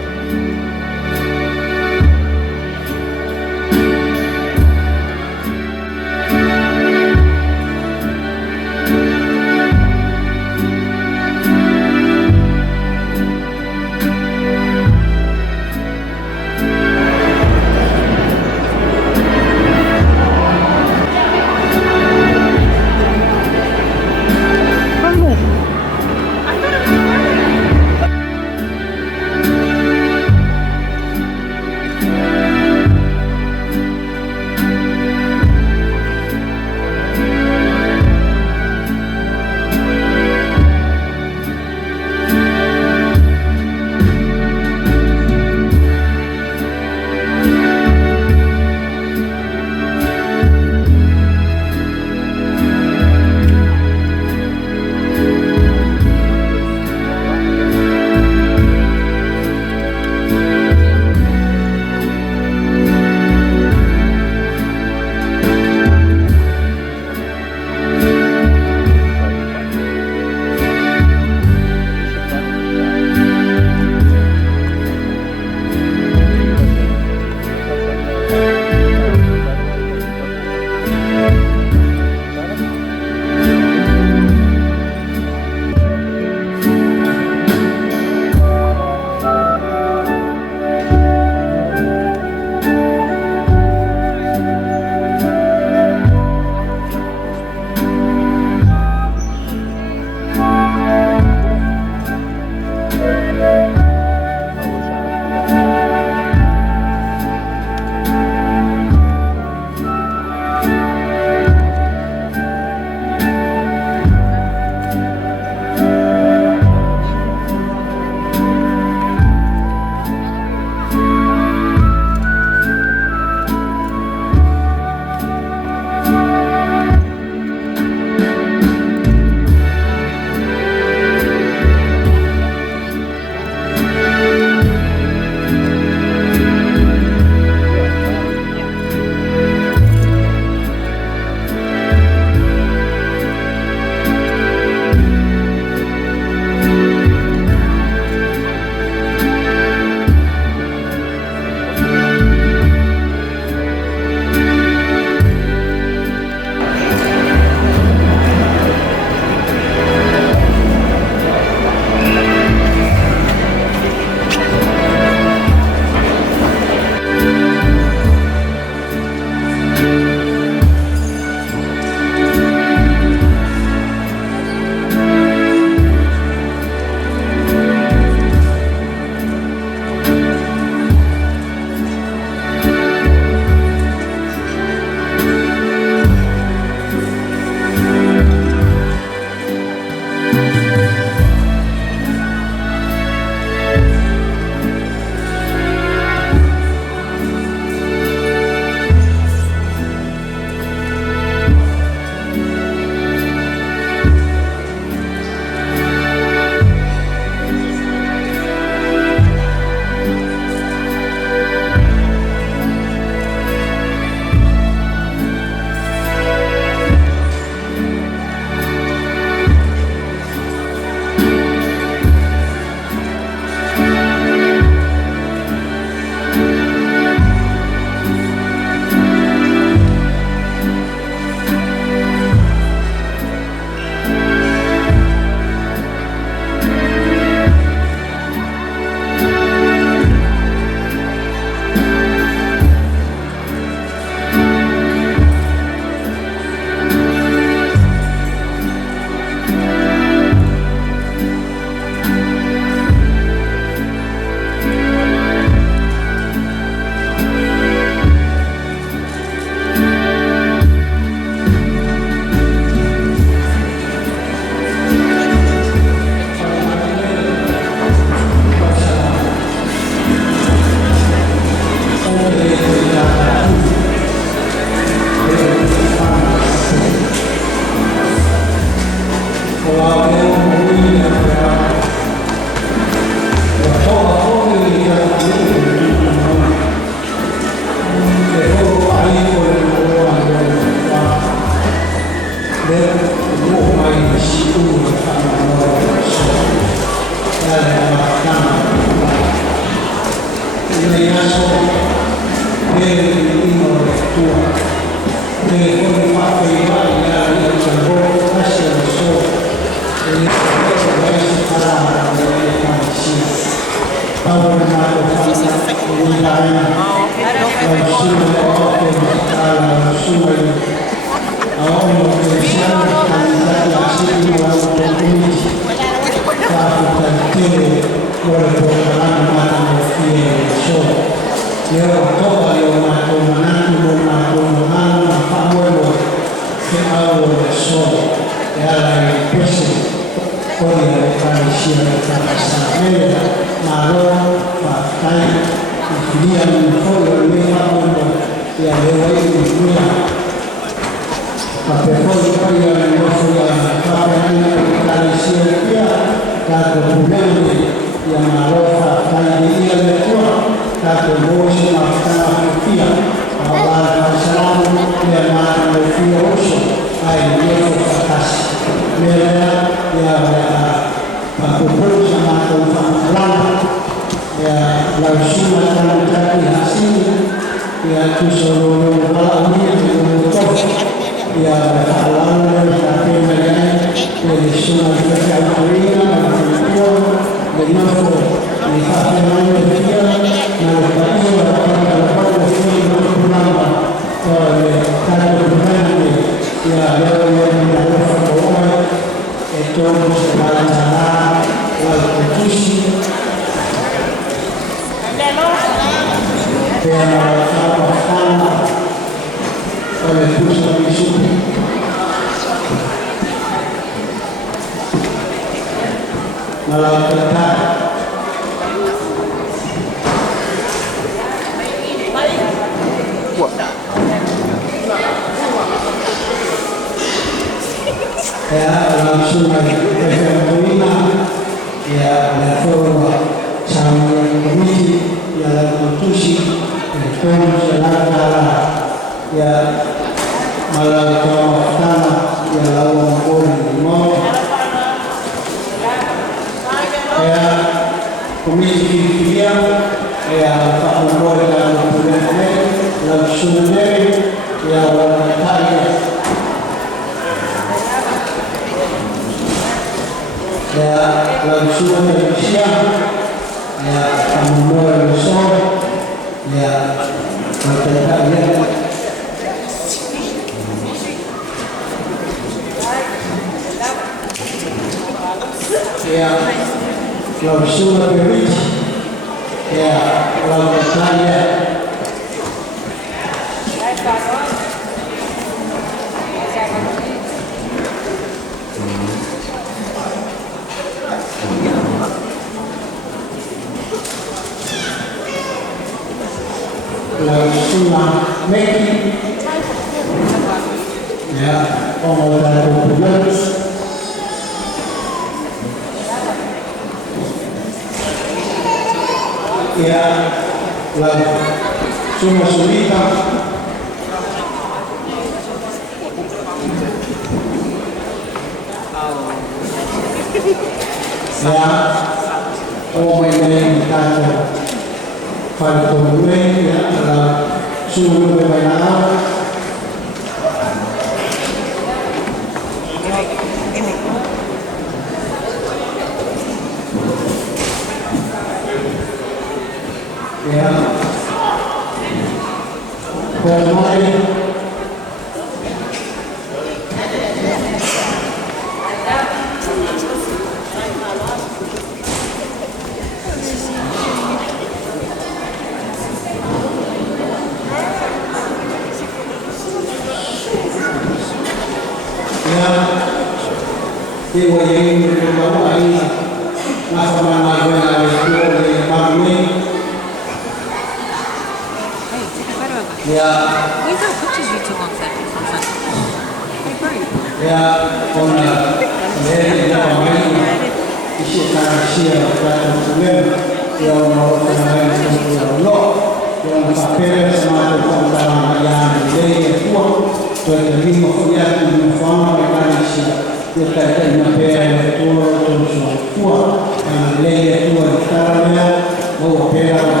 Lei è tua, cara mia, oh, per la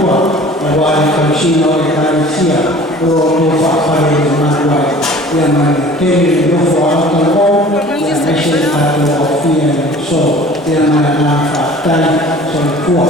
tua wale kamishina wa kanisa roho fahari na ya manekele ndogo hapo ya maisha ya kofia so ya manafaa tani so kwa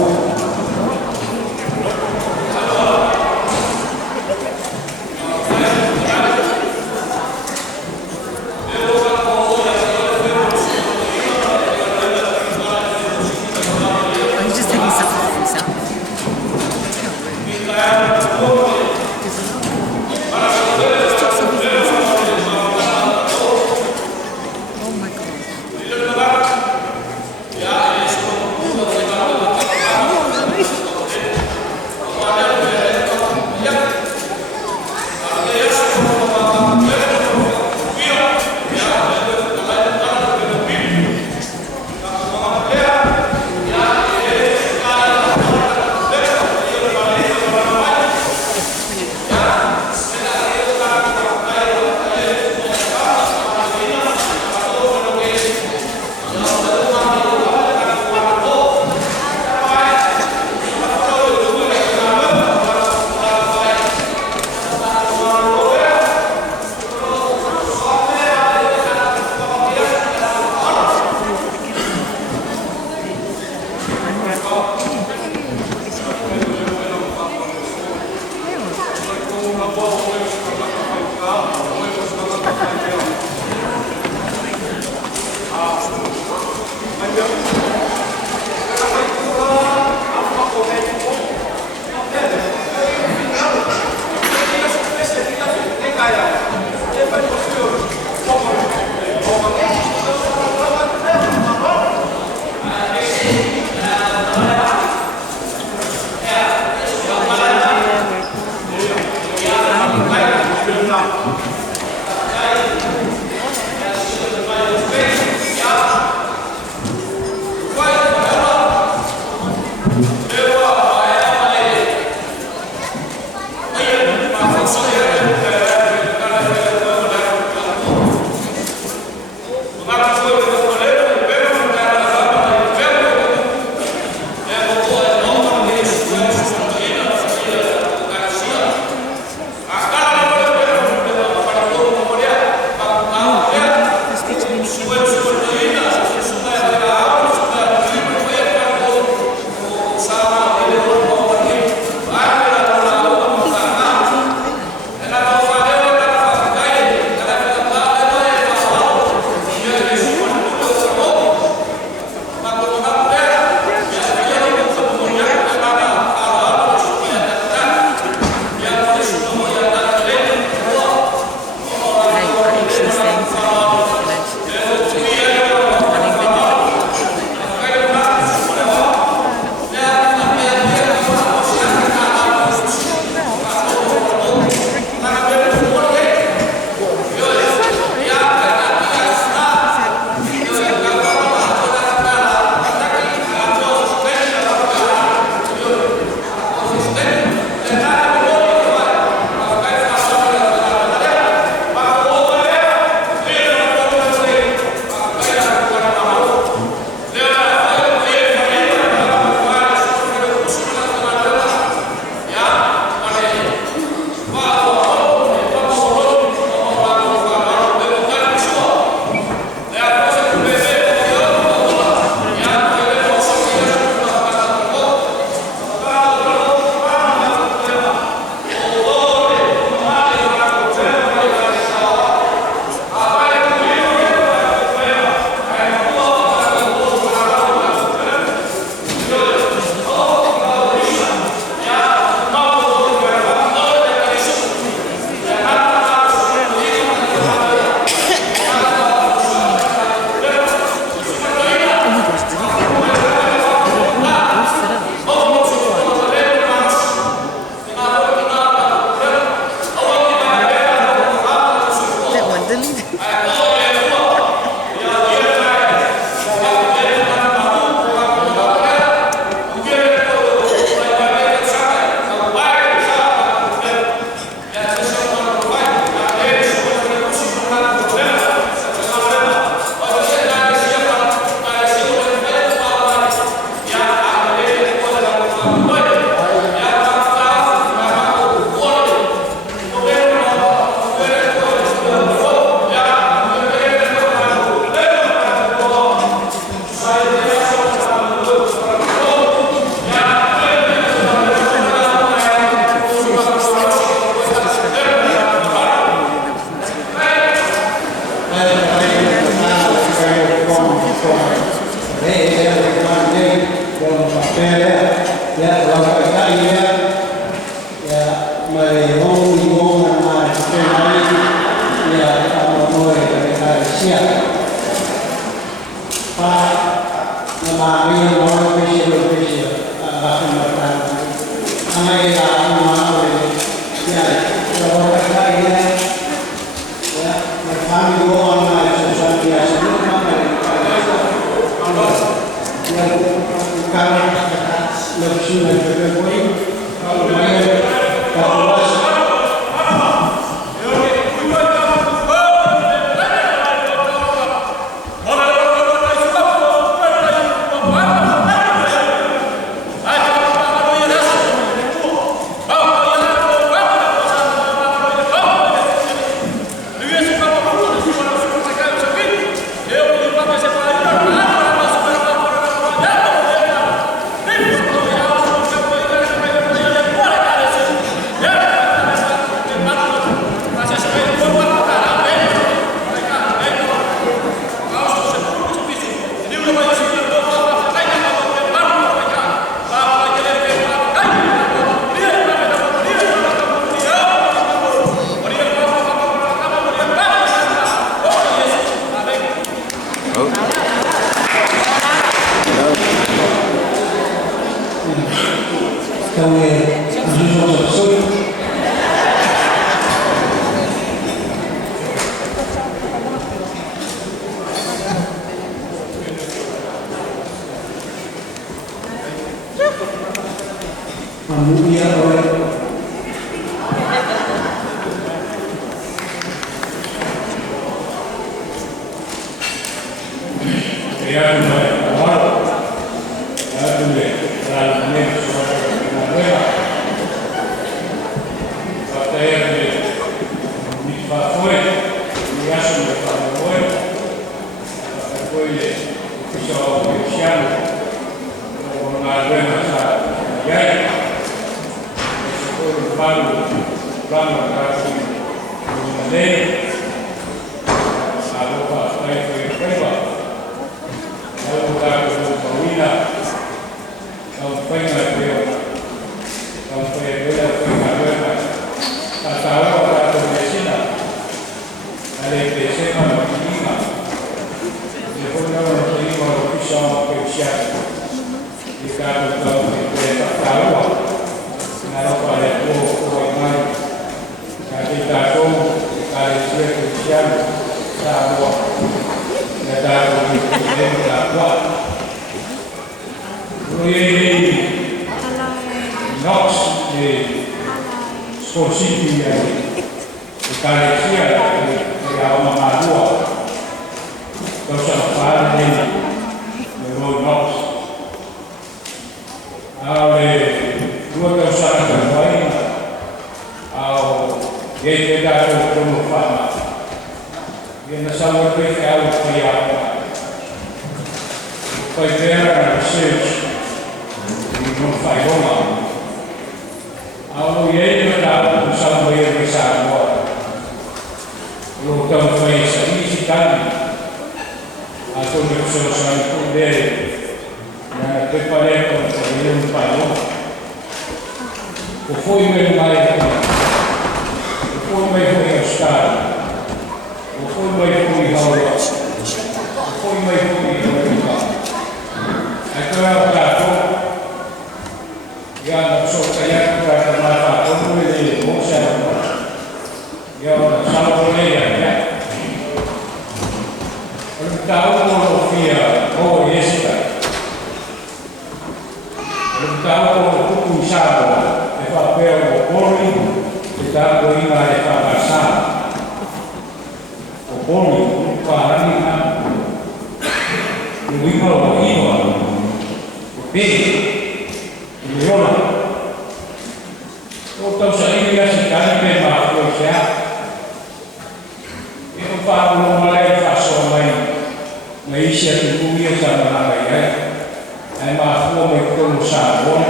hong i hong na te mai ia amoe e karesia. Pa na maria no pesia a mata. Angai a ma ia ora kai ya na family go on na social media so ma ya kana lebih dari poin kalau main kalau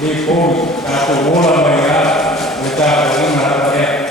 Ini pun, aku mula mereka, mereka ingin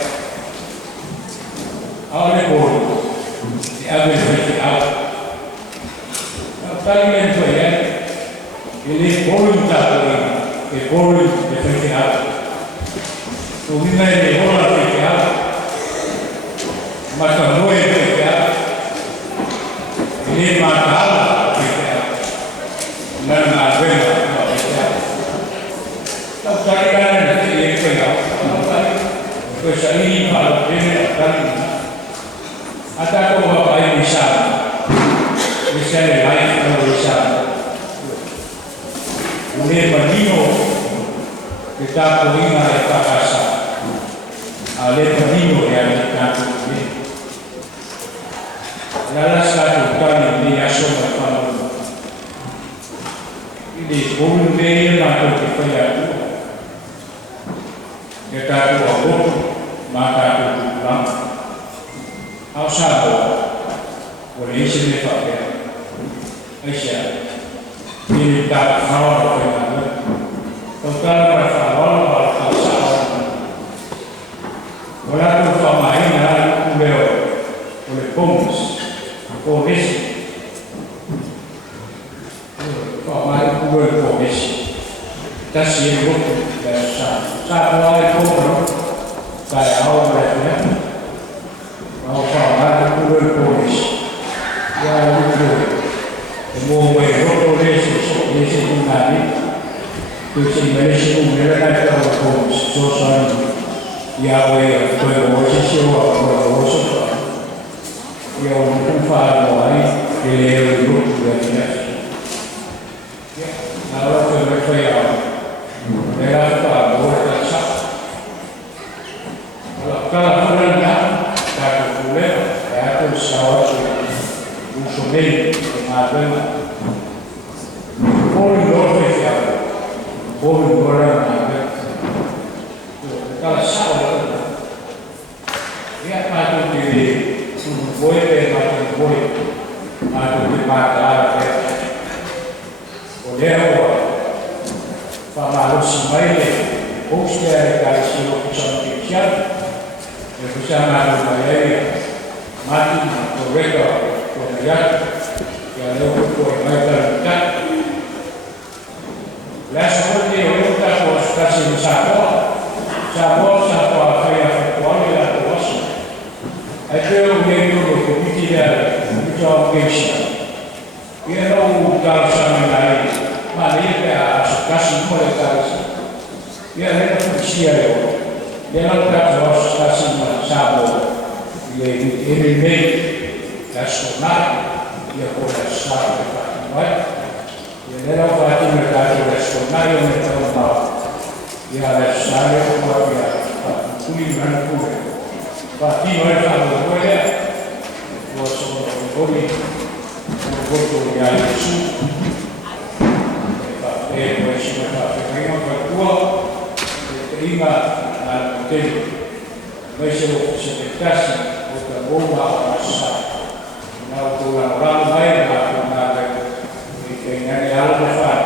bene a Talina. Ataco va a Misano. Misano life no Misano. Un panino che sta prima e fa casa. Ale panino che ha tanto di. La stato cani di assomo fanno. Quindi un bene ma che fai a tu. Che tanto a poco ma tanto pulang. Ao sábado, por isso me fala. Aixa, ele está falando com ela. Então, para falar, para passar. Olha para o tamanho, lá o meu, o pomos, o isso. O tamanho do meu pomos. Está sendo muito interessante. Sabe lá é como, vai a obra, né? Ao falar do meu pomos. E a obra. Mua về rốt rô rê sự công tài tôi xin mấy sự công rê lại cho cùng số sân và về tôi bố sẽ siêu hoặc và bố sức khỏe và ông cũng pha nói thì đều rút về nhé đó là tôi mới phải học để là cả bố là sắc các là không đơn giản ta cũng phụ lệ đã tôi sao un sommeglio ma prima poi lo facciamo poi lo raccontiamo dalla sala e a parte di tu vuoi per ma tu parla per volevo fare lo simile o stare dal silo che sono picchiato e possiamo andare ma tu corretto ragazzi che hanno poi mai per la scuola di Europa può starsi un sacco a fare effettuare la cosa e quello che io che mi tira che io non calciare ma lì a casi come calci io non capisco io non capisco starsi un sacco e mi la suonare, io con la strada che faccio, e nella parte del mercato la suonare io metto un po', io adesso io qua via, qui in gran pure, infatti noi fanno quelle, sono poi un po' di altri su, e poi si fa prima per tuo, e prima al potere, noi siamo segretati, oltre a bomba a passare. Orang lain melakukan dengan yang besar,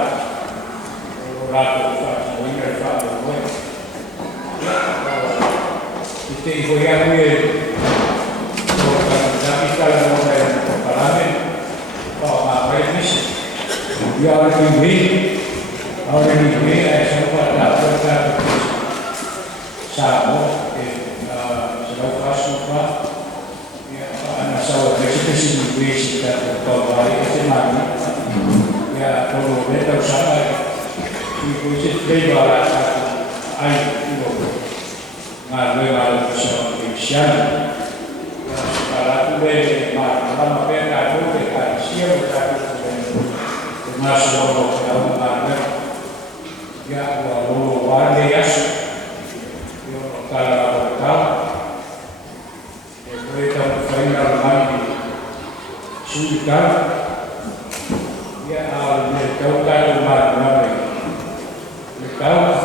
orang besar, orang besar, kita ibu yang ini, tapi kalau orang parlamen, kalau apa ini, dia orang ini, semua dapat sama, semua semua. Sau che si invece per trovare queste mani e a loro mettere usare in cui si deve ai ma noi siamo cristiani la bene ma la pena dove sia ma sono una ya loro guardi io la Sudah, ya mereka kan mana mereka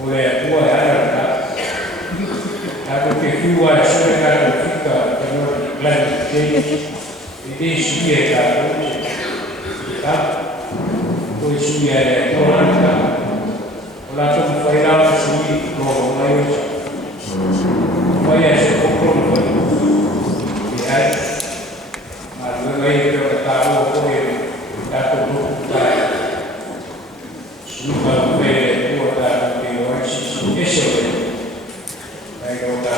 oleh dua ada, tapi kedua mereka kita kalau lagi ini sudah kan, tu sudah orang kan, orang tu final sudah orang lain, saya sepuluh ya. Lei che stavo poi dato tutto sulla bene guarda che oggi si esce ecco da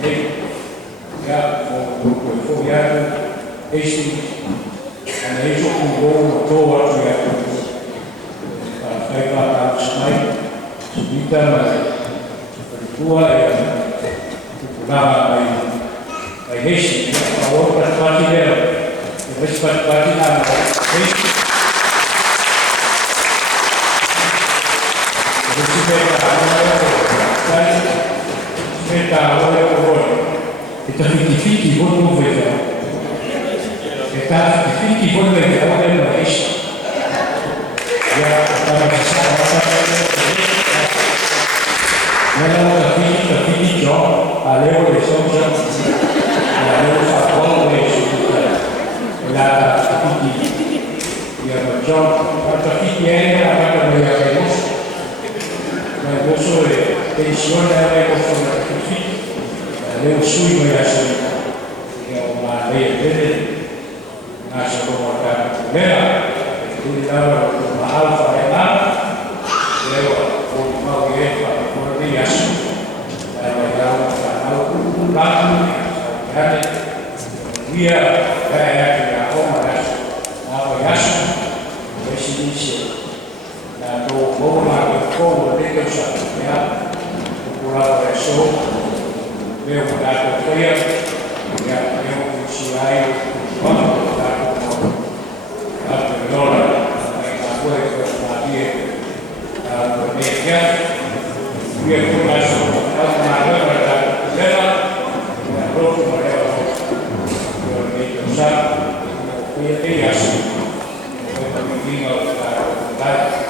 e ya con fogliato esci e io con un po' ya fai la sai subita ma tua Nada, hay gente, por favor, para el dinero, después para el dinero, está 50-50, vos não vês ela. Está 50-50, vos não vês ela, ela não é isso. Já estava pensando, ela está 50-50, a lei de São João, a lei de São Paulo, ela está 50-50. E a João, está 50 ela está meio a remoça. Mas eu sou pensione a remoça, Leo sui mai aso che una lei vede nasce come una vera quindi lavora con una alfa e una Leo con una uefa con una aso la lavora con una alfa grande via che la come adesso la aso e si dice la do buona con le cose che ha popolare solo Veo un dato clear, veo un CI, quando un dato $1, la questo la vie la media, qui è una leva, la prossima leva, medio sa, qui è assi, questo mi dico Grazie.